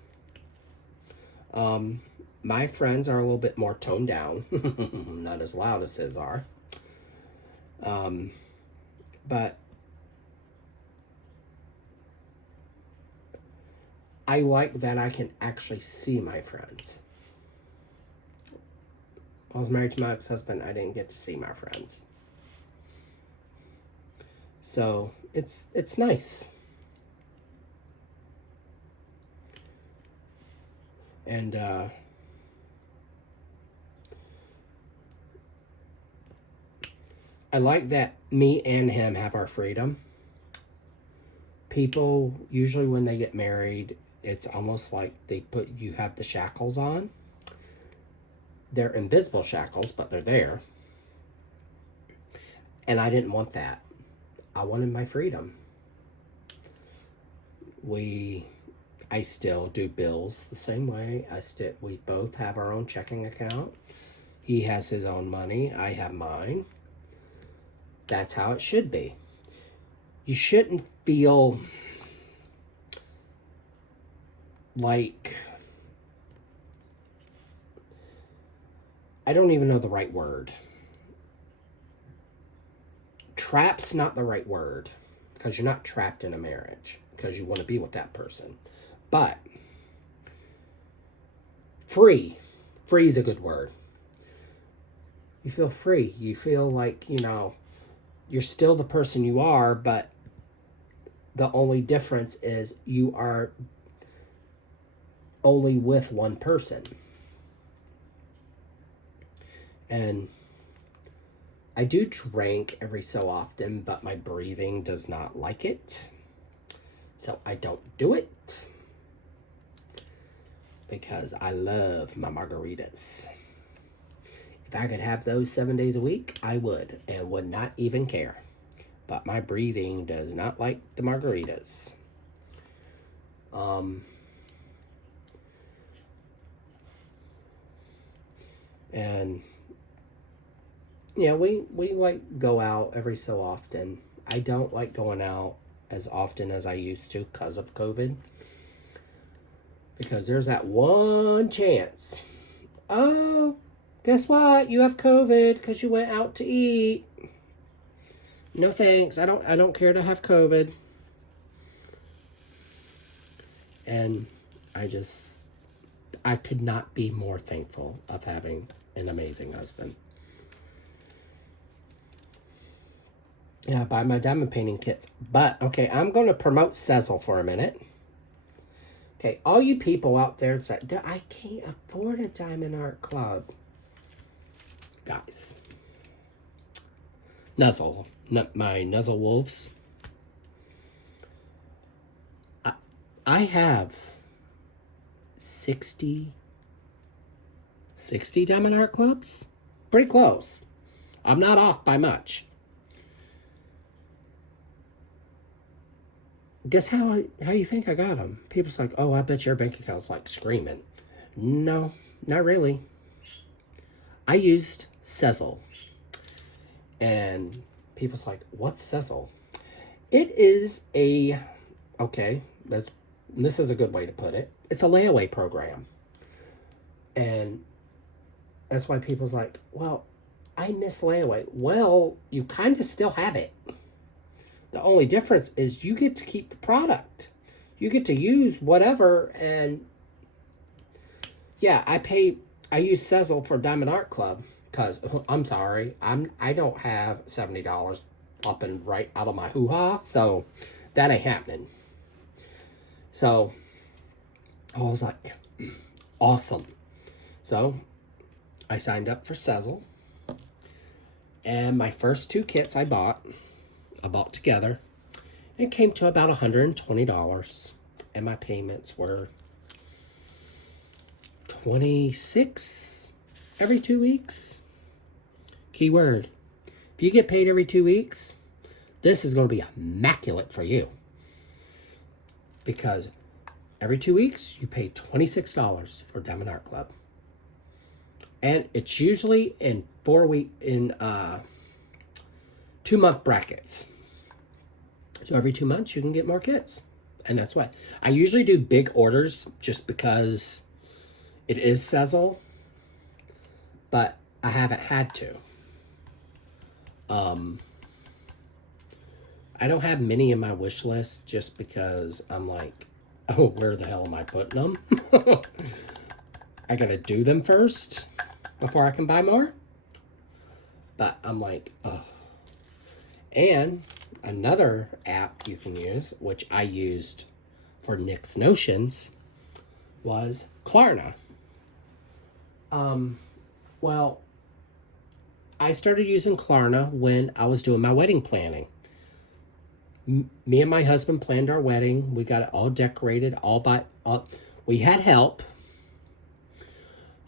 My friends are a little bit more toned down, not as loud as his are. But I like that I can actually see my friends. I was married to my ex-husband, I didn't get to see my friends. So it's nice. And I like that me and him have our freedom. People, usually when they get married, it's almost like you have the shackles on. They're invisible shackles, but they're there. And I didn't want that. I wanted my freedom. I still do bills the same way. We both have our own checking account. He has his own money. I have mine. That's how it should be. You shouldn't feel like, I don't even know the right word. Trap's not the right word, because you're not trapped in a marriage because you want to be with that person. But free is a good word. You feel free. You feel like, you're still the person you are, but the only difference is you are only with one person. And I do drink every so often, but my breathing does not like it. So I don't do it. Because I love my margaritas. If I could have those 7 days a week, I would, and would not even care. But my breathing does not like the margaritas. And yeah, we like go out every so often. I don't like going out as often as I used to because of COVID. Because there's that one chance. Oh, guess what? You have COVID because you went out to eat. No thanks. I don't care to have COVID. And I could not be more thankful of having an amazing husband. Yeah, buy my diamond painting kits. But, okay, I'm going to promote Sezzle for a minute. Okay, all you people out there say, I can't afford a diamond art club. Guys. My Nuzzle Wolves. I have 60 diamond art clubs. Pretty close. I'm not off by much. Guess how you think I got them? People's like, oh, I bet your bank account's like screaming. No, not really. I used Sezzle. And people's like, what's Sezzle? It is this is a good way to put it. It's a layaway program. And that's why people's like, well, I miss layaway. Well, you kind of still have it. The only difference is you get to keep the product. You get to use whatever. And yeah, I use Sezzle for Diamond Art Club because I'm sorry, I don't have $70 up and right out of my hoo-ha, so that ain't happening. So I was like, awesome. So I signed up for Sezzle, and my first 2 kits I bought together. It came to about $120, and my payments were 26 every 2 weeks. Keyword. If you get paid every 2 weeks, this is going to be immaculate for you. Because every 2 weeks, you pay $26 for Diamond Art Club. And it's usually in 2-month brackets. So every 2 months, you can get more kits. And that's why. I usually do big orders just because it is sizzle. But I haven't had to. I don't have many in my wish list just because I'm like, oh, where the hell am I putting them? I gotta do them first before I can buy more. But I'm like, oh. And another app you can use, which I used for Nick's Notions, was Klarna. Well, I started using Klarna when I was doing my wedding planning. Me and my husband planned our wedding. We got it all decorated, we had help.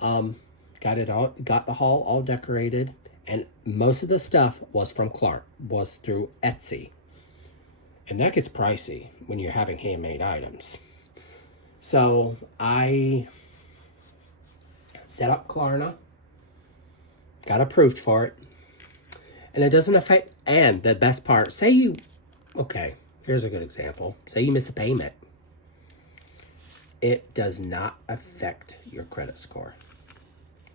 Got the hall all decorated, and most of the stuff was from was through Etsy. And that gets pricey when you're having handmade items. So I set up Klarna, got approved for it, and it doesn't affect, and the best part, okay, here's a good example. Say you miss a payment. It does not affect your credit score.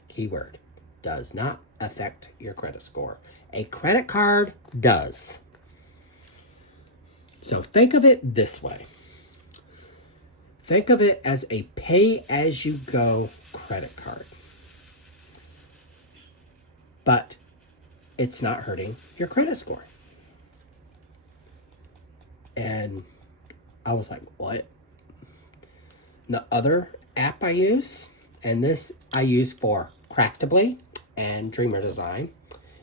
Keyword, does not affect your credit score. A credit card does. So think of it this way. Think of it as a pay-as-you-go credit card. But it's not hurting your credit score. And I was like, what? The other app I use, and this I use for Craftably and Dreamer Design,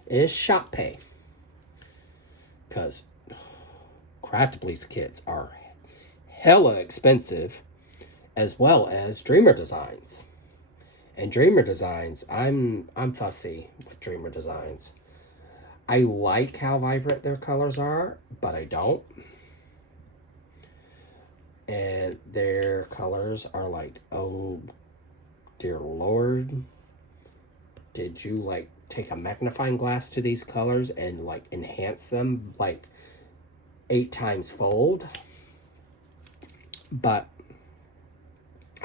is ShopPay. Because Craftably's kits are hella expensive, as well as Dreamer Designs. And Dreamer Designs, I'm fussy with Dreamer Designs. I like how vibrant their colors are, but I don't. And their colors are like, oh dear Lord, did you like take a magnifying glass to these colors and like enhance them like 8 times fold? But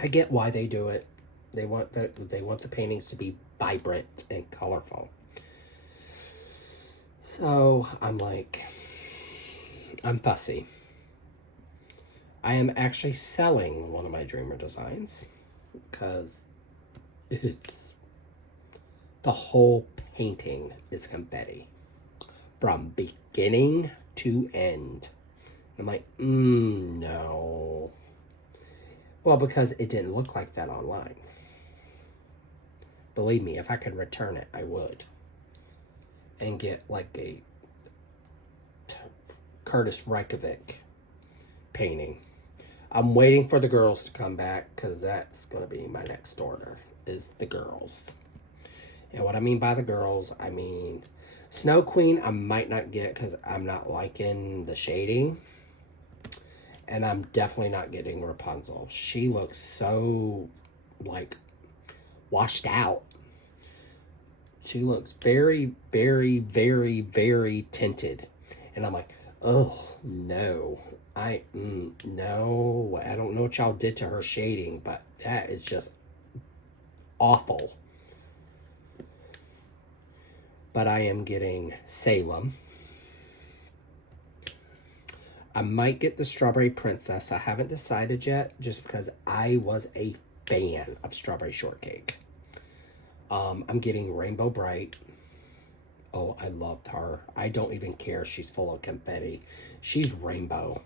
I get why they do it. They want the paintings to be vibrant and colorful. So I'm like, I'm fussy. I am actually selling one of my Dreamer Designs because it's the whole painting is confetti from beginning to end. I'm like, no. Well, because it didn't look like that online. Believe me, if I could return it, I would. And get like a Curtis Reykjavik painting. I'm waiting for the girls to come back because that's going to be my next order, is the girls. And what I mean by the girls, I mean Snow Queen I might not get because I'm not liking the shading. And I'm definitely not getting Rapunzel. She looks so, like, washed out. She looks very, very, very, very tinted. And I'm like, oh, no. No. I don't know what y'all did to her shading, but that is just awful. But I am getting Salem. I might get the Strawberry Princess. I haven't decided yet, just because I was a fan of Strawberry Shortcake. I'm getting Rainbow Bright. Oh, I loved her. I don't even care. She's full of confetti. She's rainbow.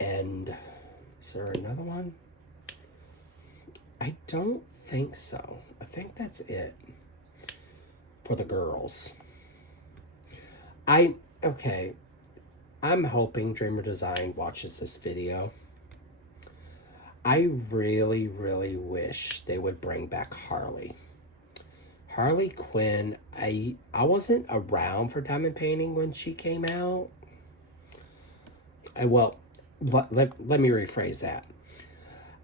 And is there another one? I don't think so. I think that's it for the girls. Okay. I'm hoping Dreamer Design watches this video. I really, really wish they would bring back Harley. Harley Quinn, I wasn't around for diamond painting when she came out. Let me rephrase that.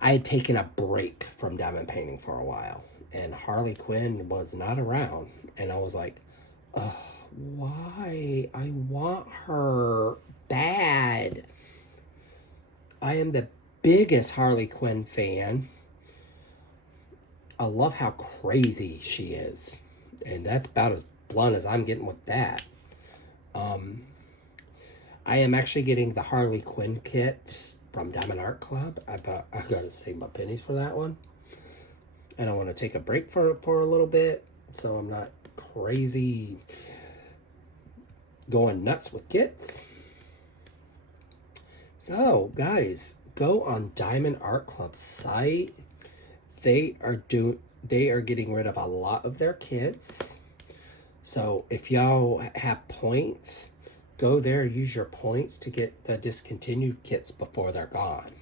I had taken a break from diamond painting for a while, and Harley Quinn was not around. And I was like, oh, why? I want her bad. I am the biggest Harley Quinn fan. I love how crazy she is. And that's about as blunt as I'm getting with that. I am actually getting the Harley Quinn kit from Diamond Art Club. I gotta save my pennies for that one. And I want to take a break for a little bit, so I'm not crazy going nuts with kits. So, guys, go on Diamond Art Club's site. They are getting rid of a lot of their kits. So, if y'all have points, go there, use your points to get the discontinued kits before they're gone.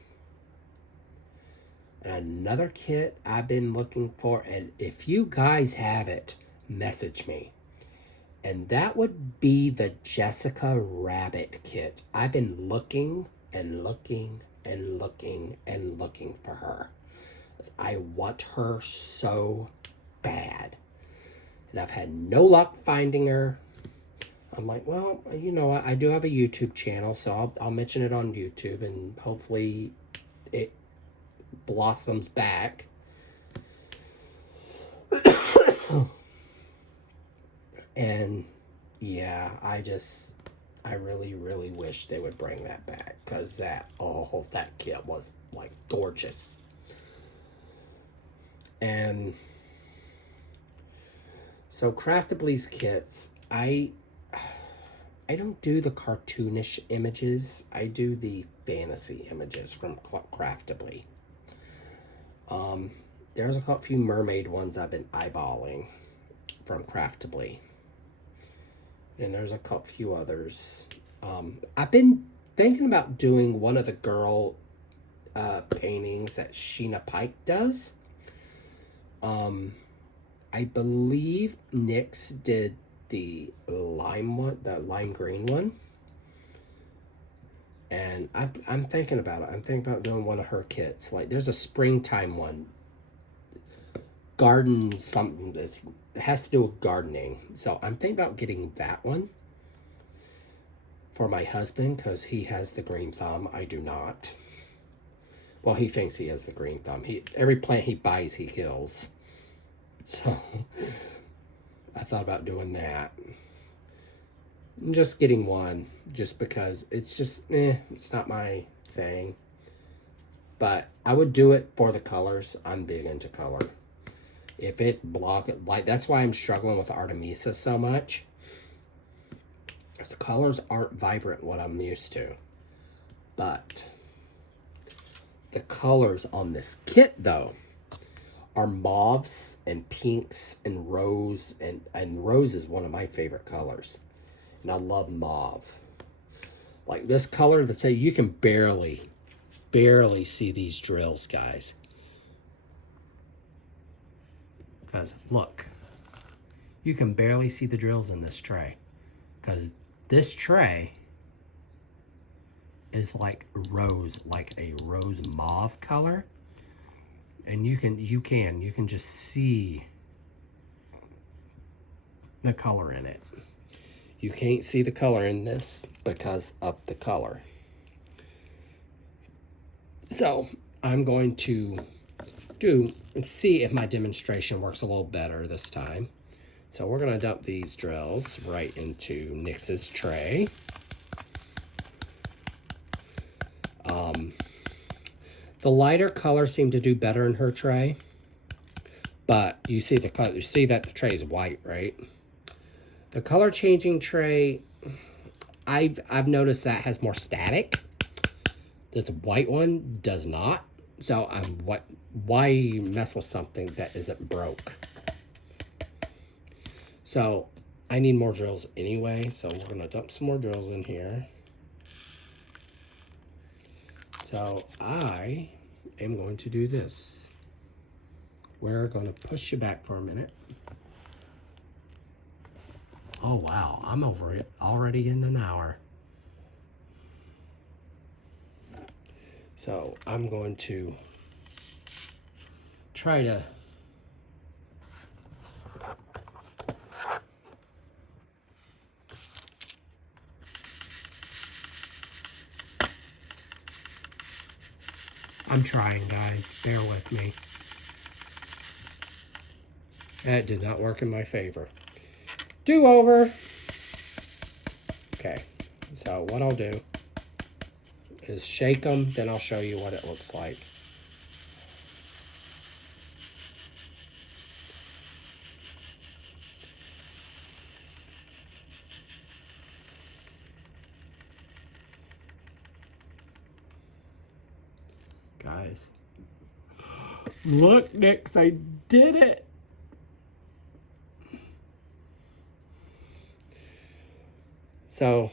And another kit I've been looking for, and if you guys have it, message me. And that would be the Jessica Rabbit kit. I've been looking and looking and looking and looking for her. I want her so bad. And I've had no luck finding her. I'm like, well, you know what? I do have a YouTube channel, so I'll mention it on YouTube, and hopefully it blossoms back. And yeah, I really, really wish they would bring that back, because that kit was like gorgeous. And so Craftably's kits, I don't do the cartoonish images. I do the fantasy images from Craftably. There's a few mermaid ones I've been eyeballing from Craftably. And there's a few others. I've been thinking about doing one of the girl paintings that Sheena Pike does. I believe NYX did the lime one, the lime green one. And I'm thinking about it. I'm thinking about doing one of her kits. Like, there's a springtime one. Garden something that has to do with gardening. So I'm thinking about getting that one for my husband, because he has the green thumb. I do not. Well, he thinks he has the green thumb. Every plant he buys, he kills. So I thought about doing that. I'm just getting one, just because it's just, it's not my thing. But I would do it for the colors. I'm big into color. If it's like, that's why I'm struggling with Artemisa so much. Because the colors aren't vibrant, what I'm used to. But the colors on this kit, though, are mauves and pinks and rose. And rose is one of my favorite colors. And I love mauve. Like this color, let's say you can barely see these drills, guys. Because look, you can barely see the drills in this tray. Because this tray is like a rose mauve color. And you can just see the color in it. You can't see the color in this because of the color. So I'm going to see if my demonstration works a little better this time. So we're going to dump these drills right into NYX's tray. The lighter colors seem to do better in her tray, but you see the color. You see that the tray is white, right? The color changing tray, I've noticed that has more static. This white one does not. So why mess with something that isn't broke? So I need more drills anyway. So we're gonna dump some more drills in here. So I am going to do this. We're going to push you back for a minute. Oh wow, I'm over it already in an hour. So I'm going to try to I'm trying, guys. Bear with me. That did not work in my favor. Do over. Okay, so what I'll do is shake them, then I'll show you what it looks like. Guys. Look, Nix, I did it. So,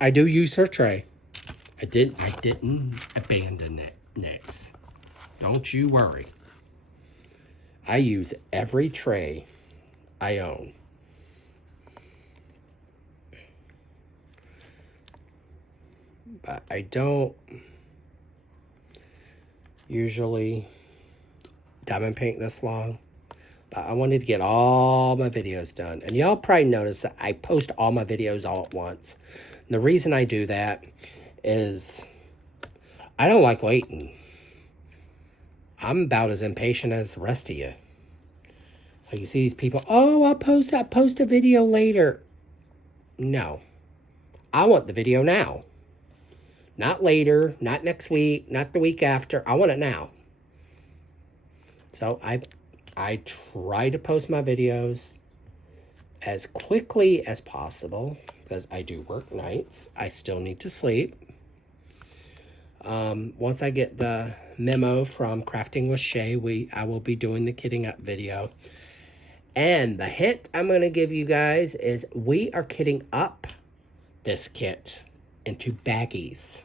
I do use her tray. I didn't abandon it, Nix. Don't you worry. I use every tray I own. But I don't usually diamond paint this long. But I wanted to get all my videos done. And y'all probably notice that I post all my videos all at once. And the reason I do that is I don't like waiting. I'm about as impatient as the rest of you. Like you see these people, oh, I'll post a video later. No. I want the video now. Not later, not next week, not the week after. I want it now. So I try to post my videos as quickly as possible because I do work nights. I still need to sleep. Once I get the memo from Crafting with Shay, I will be doing the kitting up video. And the hint I'm going to give you guys is we are kitting up this kit into baggies.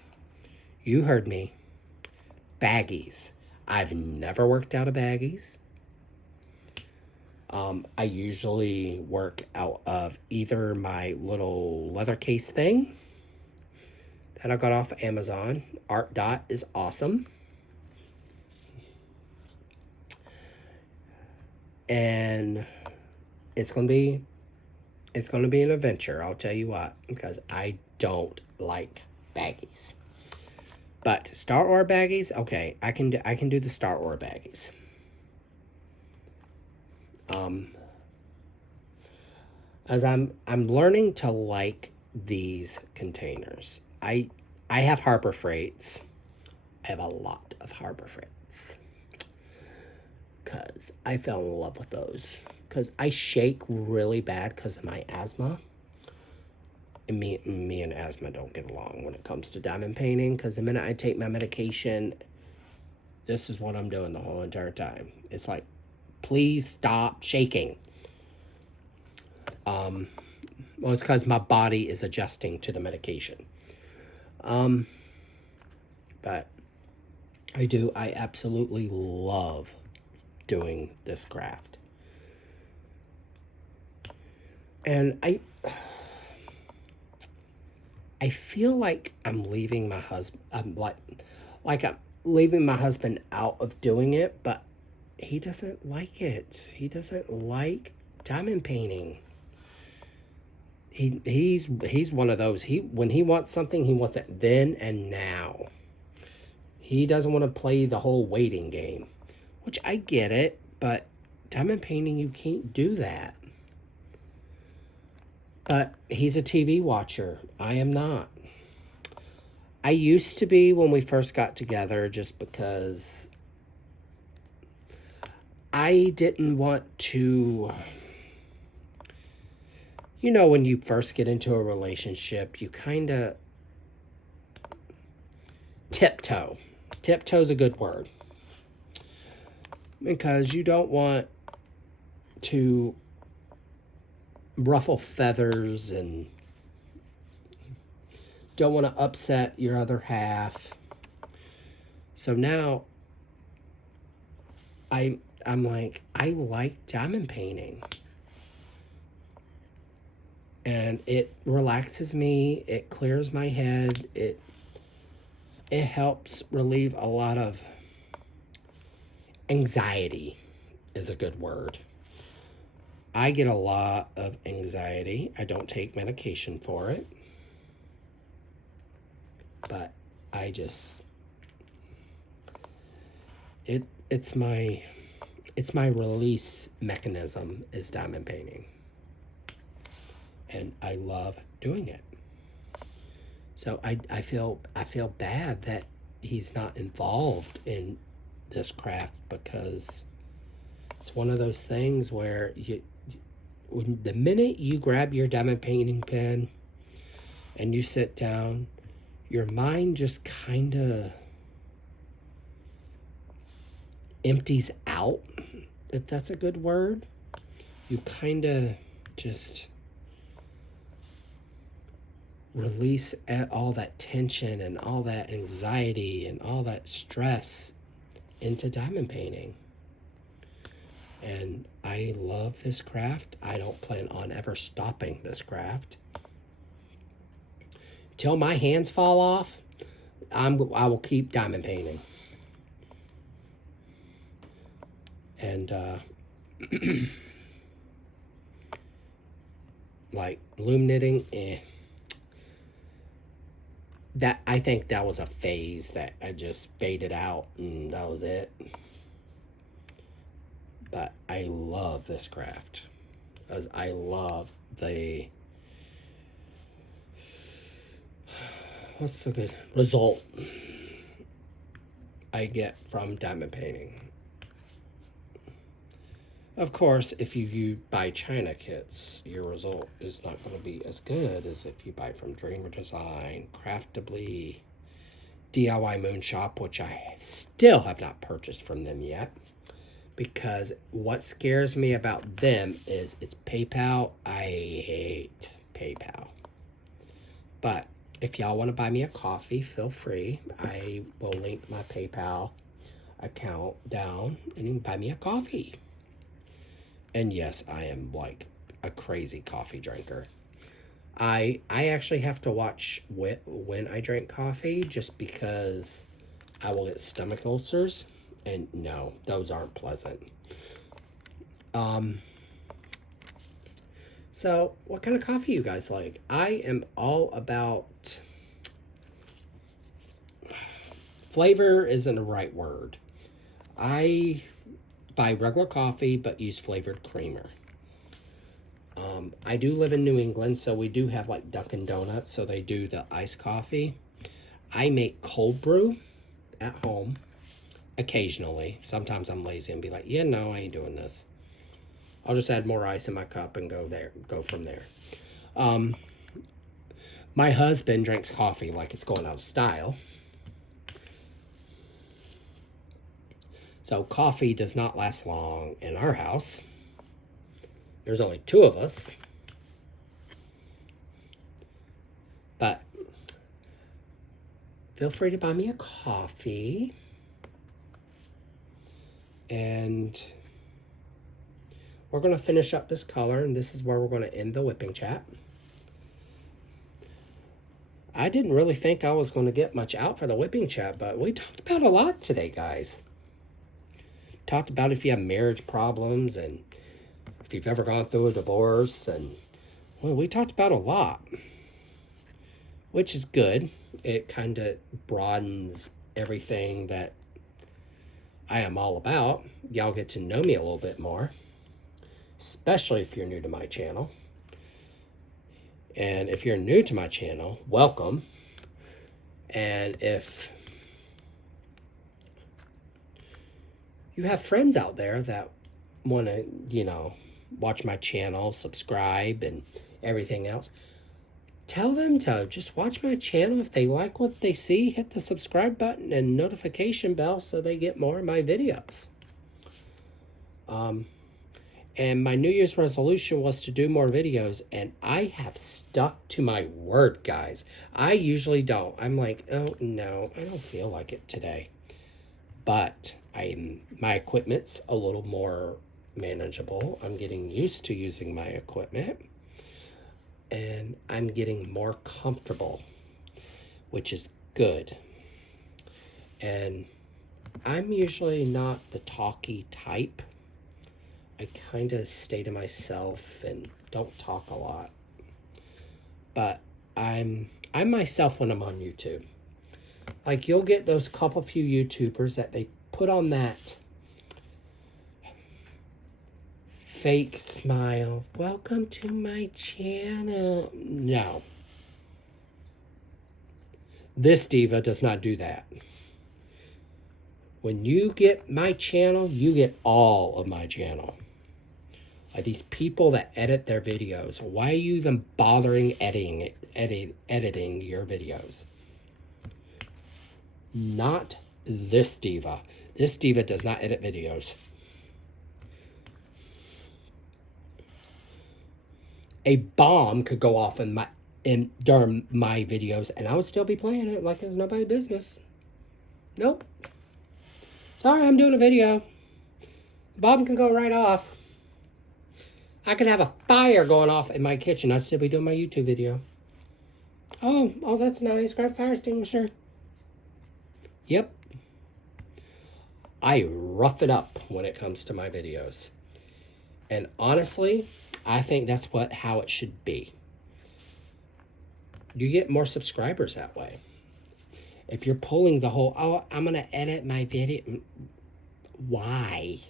You heard me. Baggies. I've never worked out of baggies. I usually work out of either my little leather case thing that I got off of Amazon. Art Dot is awesome. And it's gonna be an adventure, I'll tell you what, because I don't like baggies. But Star Wars baggies, okay, I can do the Star Wars baggies. As I'm learning to like these containers. I have Harbor Freights. I have a lot of Harbor Freights because I fell in love with those. Because I shake really bad because of my asthma. And me and asthma don't get along when it comes to diamond painting. Because the minute I take my medication, this is what I'm doing the whole entire time. It's like, please stop shaking. Well, it's because my body is adjusting to the medication. But I absolutely love doing this craft. And I feel like I'm leaving my husband, I'm leaving my husband out of doing it, but he doesn't like it. He doesn't like diamond painting. He's one of those. When he wants something, he wants it then and now. He doesn't want to play the whole waiting game, which I get it, but diamond painting, you can't do that. But he's a TV watcher. I am not. I used to be when we first got together just because I didn't want to... You know, when you first get into a relationship, you kind of tiptoe. Tiptoe's a good word. Because you don't want to ruffle feathers and don't want to upset your other half. So now I'm like, I like diamond painting. And it relaxes me, it clears my head, it helps relieve a lot of anxiety is a good word. I get a lot of anxiety. I don't take medication for it. But I just it's my release mechanism is diamond painting. And I love doing it. So I feel bad that he's not involved in this craft, because it's one of those things where when the minute you grab your diamond painting pen and you sit down, your mind just kind of empties out, if that's a good word. You kind of just release all that tension and all that anxiety and all that stress into diamond painting. And I love this craft. I don't plan on ever stopping this craft. Till my hands fall off, I will keep diamond painting. And like loom knitting, that I think that was a phase that I just faded out, and that was it. But I love this craft, as I love the what's the good result I get from diamond painting. Of course, if you buy China kits, your result is not going to be as good as if you buy from Dreamer Design, Craftably, DIY Moon Shop, which I still have not purchased from them yet. Because what scares me about them is it's PayPal. I hate PayPal. But if y'all want to buy me a coffee, feel free. I will link my PayPal account down, and you can buy me a coffee. And yes, I am like a crazy coffee drinker. I actually have to watch when I drink coffee, just because I will get stomach ulcers. And no, those aren't pleasant. So what kind of coffee you guys like? I am all about... Flavor isn't the right word. I buy regular coffee, but use flavored creamer. I do live in New England, so we do have like Dunkin' Donuts, so they do the iced coffee. I make cold brew at home occasionally. Sometimes I'm lazy and be like, yeah, no, I ain't doing this. I'll just add more ice in my cup and go from there. My husband drinks coffee like it's going out of style. So coffee does not last long in our house. There's only 2 of us. But feel free to buy me a coffee. And we're going to finish up this color, and this is where we're going to end the whipping chat. I didn't really think I was going to get much out for the whipping chat, but we talked about a lot today, guys. Talked about if you have marriage problems, and if you've ever gone through a divorce, and well, we talked about a lot, which is good. It kind of broadens everything that I am all about. Y'all get to know me a little bit more, especially if you're new to my channel. And if you're new to my channel, welcome. And if you have friends out there that want to, watch my channel, subscribe, and everything else, tell them to just watch my channel. If they like what they see, hit the subscribe button and notification bell so they get more of my videos. And my New Year's resolution was to do more videos, and I have stuck to my word, guys. I usually don't. I'm like, oh, no, I don't feel like it today. but my equipment's a little more manageable. I'm getting used to using my equipment, and I'm getting more comfortable, which is good. And I'm usually not the talky type. I kind of stay to myself and don't talk a lot. But I'm myself when I'm on YouTube. Like, you'll get those few YouTubers that they put on that fake smile. Welcome to my channel. No. This diva does not do that. When you get my channel, you get all of my channel. Like these people that edit their videos. Why are you even bothering editing your videos? Not this diva. This diva does not edit videos. A bomb could go off during my videos, and I would still be playing it like it's nobody's business. Nope. Sorry, I'm doing a video. Bomb can go right off. I could have a fire going off in my kitchen. I'd still be doing my YouTube video. Oh, that's nice. Grab a fire extinguisher. Yep. I rough it up when it comes to my videos. And honestly, I think that's how it should be. You get more subscribers that way. If you're pulling the whole, I'm going to edit my video. Why?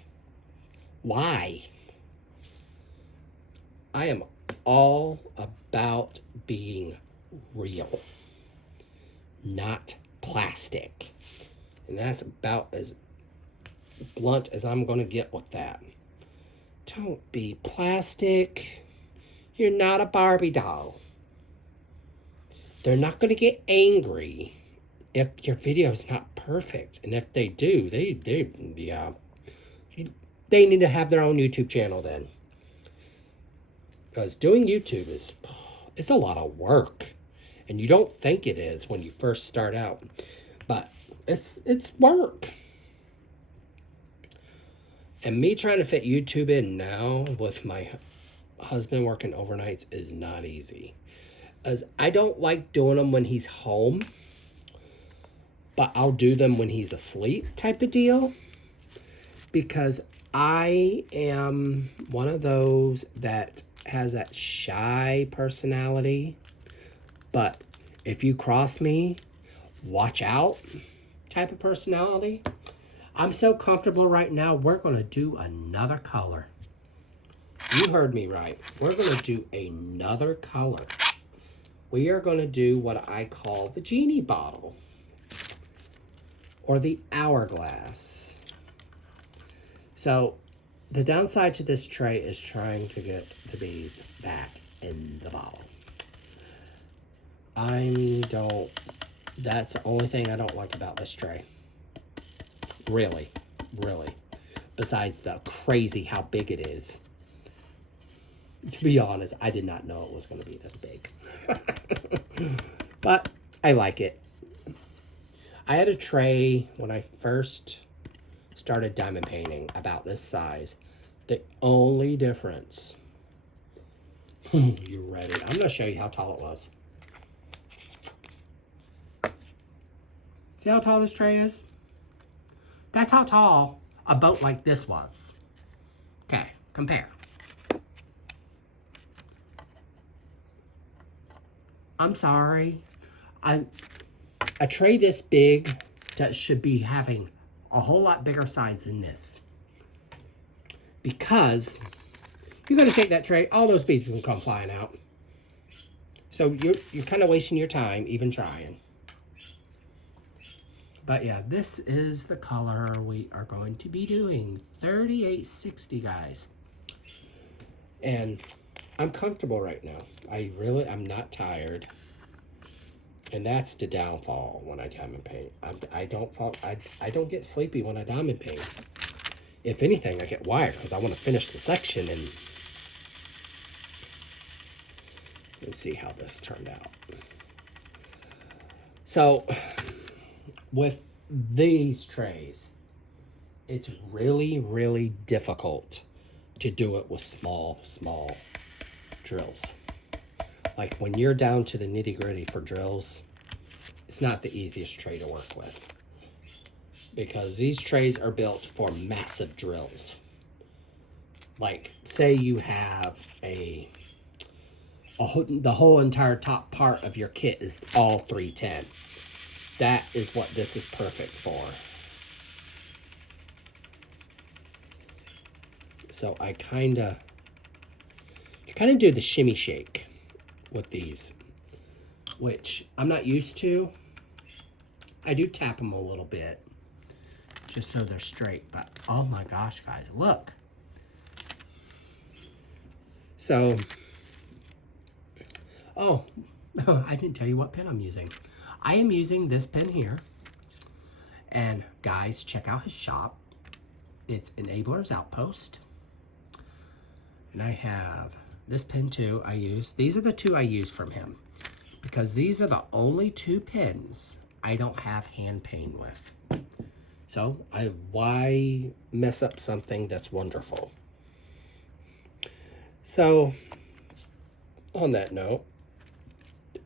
I am all about being real, not plastic. And that's about as blunt as I'm going to get with that. Don't be plastic. You're not a Barbie doll. They're not going to get angry if your video is not perfect. And if they do, they need to have their own YouTube channel then. Because doing YouTube it's a lot of work. And you don't think it is when you first start out. But it's work. And me trying to fit YouTube in now with my husband working overnights is not easy. As I don't like doing them when he's home, but I'll do them when he's asleep type of deal. Because I am one of those that has that shy personality. But if you cross me, watch out type of personality. I'm so comfortable right now, we're going to do another color. You heard me right. We're going to do another color. We are going to do what I call the genie bottle. Or the hourglass. So, the downside to this tray is trying to get the beads back in the bottle. That's the only thing I don't like about this tray. Really. Besides the crazy how big it is. To be honest, I did not know it was going to be this big. But I like it. I had a tray when I first started diamond painting about this size. The only difference. You ready? I'm going to show you how tall it was. See how tall this tray is? That's how tall a boat like this was. Okay, compare. I'm sorry. A tray this big that should be having a whole lot bigger size than this. Because you're going to take that tray, all those beads will come flying out. So you're kind of wasting your time even trying. But yeah, this is the color we are going to be doing. 3860, guys. And I'm comfortable right now. I'm not tired. And that's the downfall when I diamond paint. I don't get sleepy when I diamond paint. If anything, I get wired because I want to finish the section. And let's see how this turned out. So with these trays, it's really, really difficult to do it with small drills. Like when you're down to the nitty gritty for drills, it's not the easiest tray to work with, because these trays are built for massive drills. Like say you have the whole entire top part of your kit is all 310. That is what this is perfect for. So you kind of do the shimmy shake with these, which I'm not used to. I do tap them a little bit just so they're straight, but oh my gosh, guys, look. So, oh, I didn't tell you what pen I'm using. I am using this pen here. And guys, check out his shop. It's Enabler's Outpost. And I have this pen too I use. These are the two I use from him, because these are the only two pens I don't have hand pain with. So why mess up something that's wonderful? So on that note,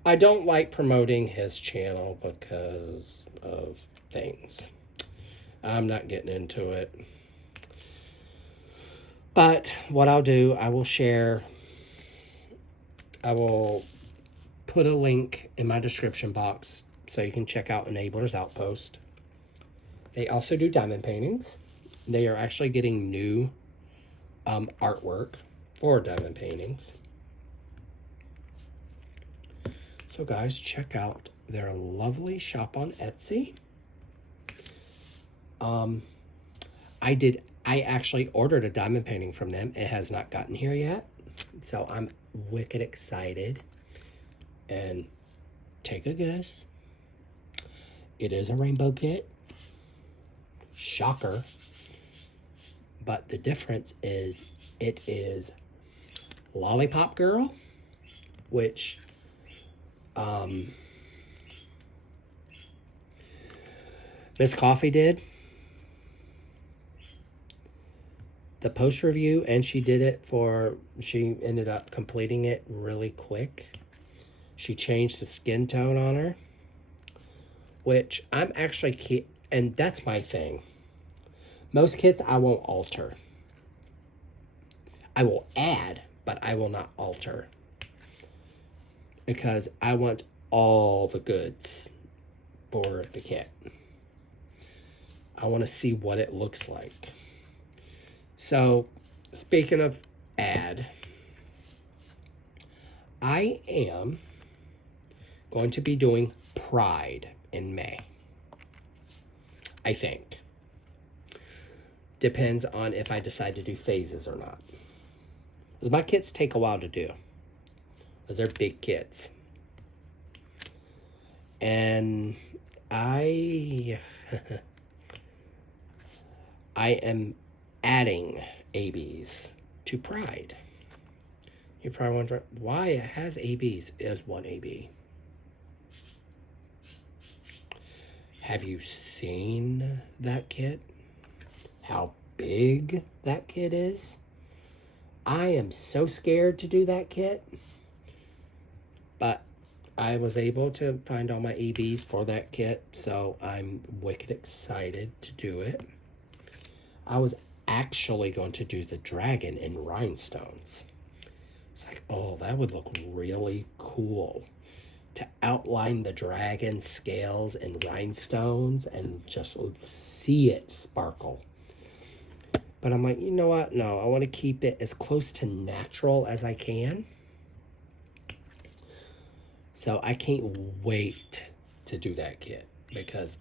I don't like promoting his channel because of things. I'm not getting into it. But what I'll do, I will put a link in my description box so you can check out Enabler's Outpost. They also do diamond paintings. They are actually getting new artwork for diamond paintings. So guys, check out their lovely shop on Etsy. I actually ordered a diamond painting from them. It has not gotten here yet. So I'm wicked excited. And take a guess. It is a rainbow kit. Shocker. But the difference is it is Lollipop Girl, which Miss Coffee did the post review, and she ended up completing it really quick. She changed the skin tone on her, which I'm actually, and that's my thing. Most kits I won't alter. I will add, but I will not alter, because I want all the goods for the kit. I want to see what it looks like. So, speaking of add, I am going to be doing Pride in May. I think. Depends on if I decide to do phases or not. Because my kits take a while to do. Because they're big kits. And I am adding ABs to Pride. You're probably wondering why it has ABs. It has one AB. Have you seen that kit? How big that kit is? I am so scared to do that kit. But I was able to find all my ABs for that kit, so I'm wicked excited to do it. I was actually going to do the dragon in rhinestones. It's like, oh, that would look really cool to outline the dragon scales and rhinestones and just see it sparkle. But I'm like, you know what? No, I want to keep it as close to natural as I can. So I can't wait to do that kit, because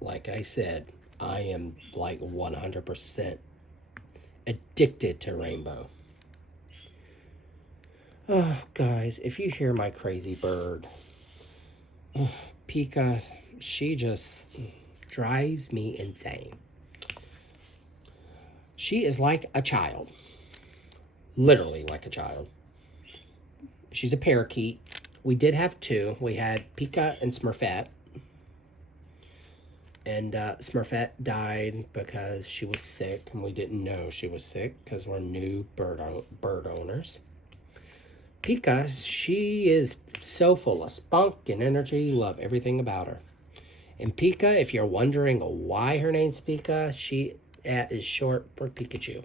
like I said, I am like 100% addicted to rainbow. Oh, guys, if you hear my crazy bird, Pika, she just drives me insane. She is like a child. Literally like a child. She's a parakeet. We did have two. We had Pika and Smurfette. And Smurfette died because she was sick, and we didn't know she was sick because we're new bird owners. Pika, she is so full of spunk and energy. Love everything about her. And Pika, if you're wondering why her name's Pika, she is short for Pikachu.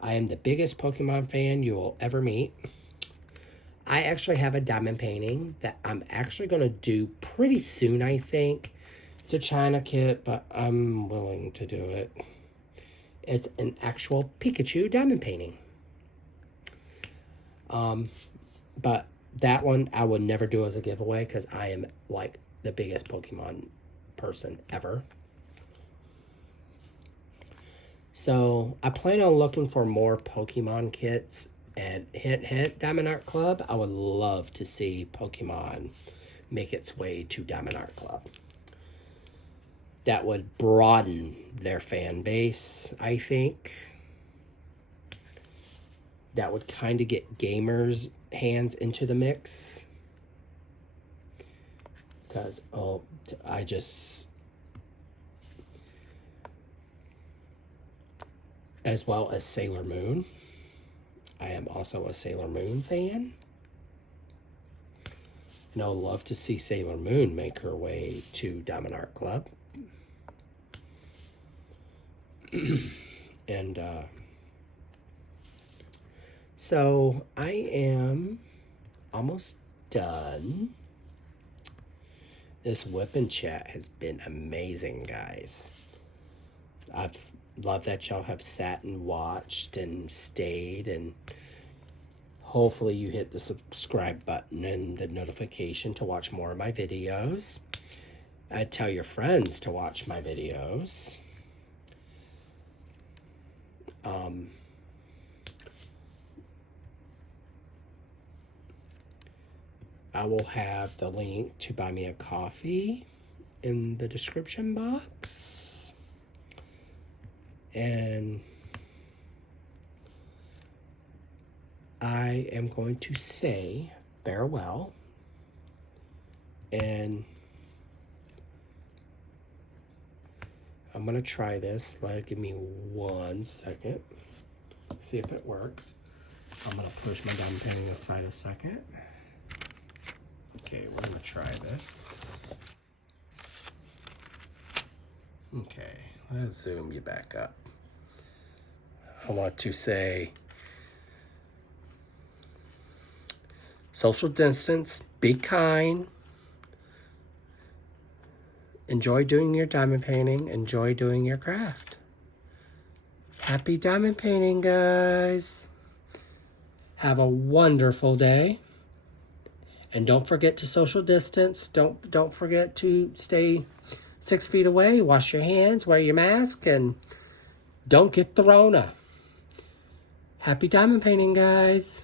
I am the biggest Pokemon fan you will ever meet. I actually have a diamond painting that I'm actually going to do pretty soon, I think. It's a China kit, but I'm willing to do it. It's an actual Pikachu diamond painting. But that one I would never do as a giveaway because I am like the biggest Pokemon person ever. So I plan on looking for more Pokemon kits, and hint, Diamond Art Club. I would love to see Pokemon make its way to Diamond Art Club. That would broaden their fan base, I think. That would kind of get gamers' hands into the mix. Because, as well as Sailor Moon. I am also a Sailor Moon fan. And I would love to see Sailor Moon make her way to Diamond Art Club. And so I am almost done. This whip and chat has been amazing, guys. I've loved that y'all have sat and watched and stayed, and hopefully you hit the subscribe button and the notification to watch more of my videos. I'd tell your friends to watch my videos. I will have the link to buy me a coffee in the description box. And I am going to say farewell. And I'm going to try this. Give me 1 second. See if it works. I'm going to push my diamond painting aside a second. Okay, we're going to try this. Okay, let's zoom you back up. I want to say social distance, be kind, enjoy doing your diamond painting, enjoy doing your craft. Happy diamond painting, guys. Have a wonderful day. And don't forget to social distance. Don't forget to stay 6 feet away. Wash your hands, wear your mask, and don't get the Rona. Happy diamond painting, guys.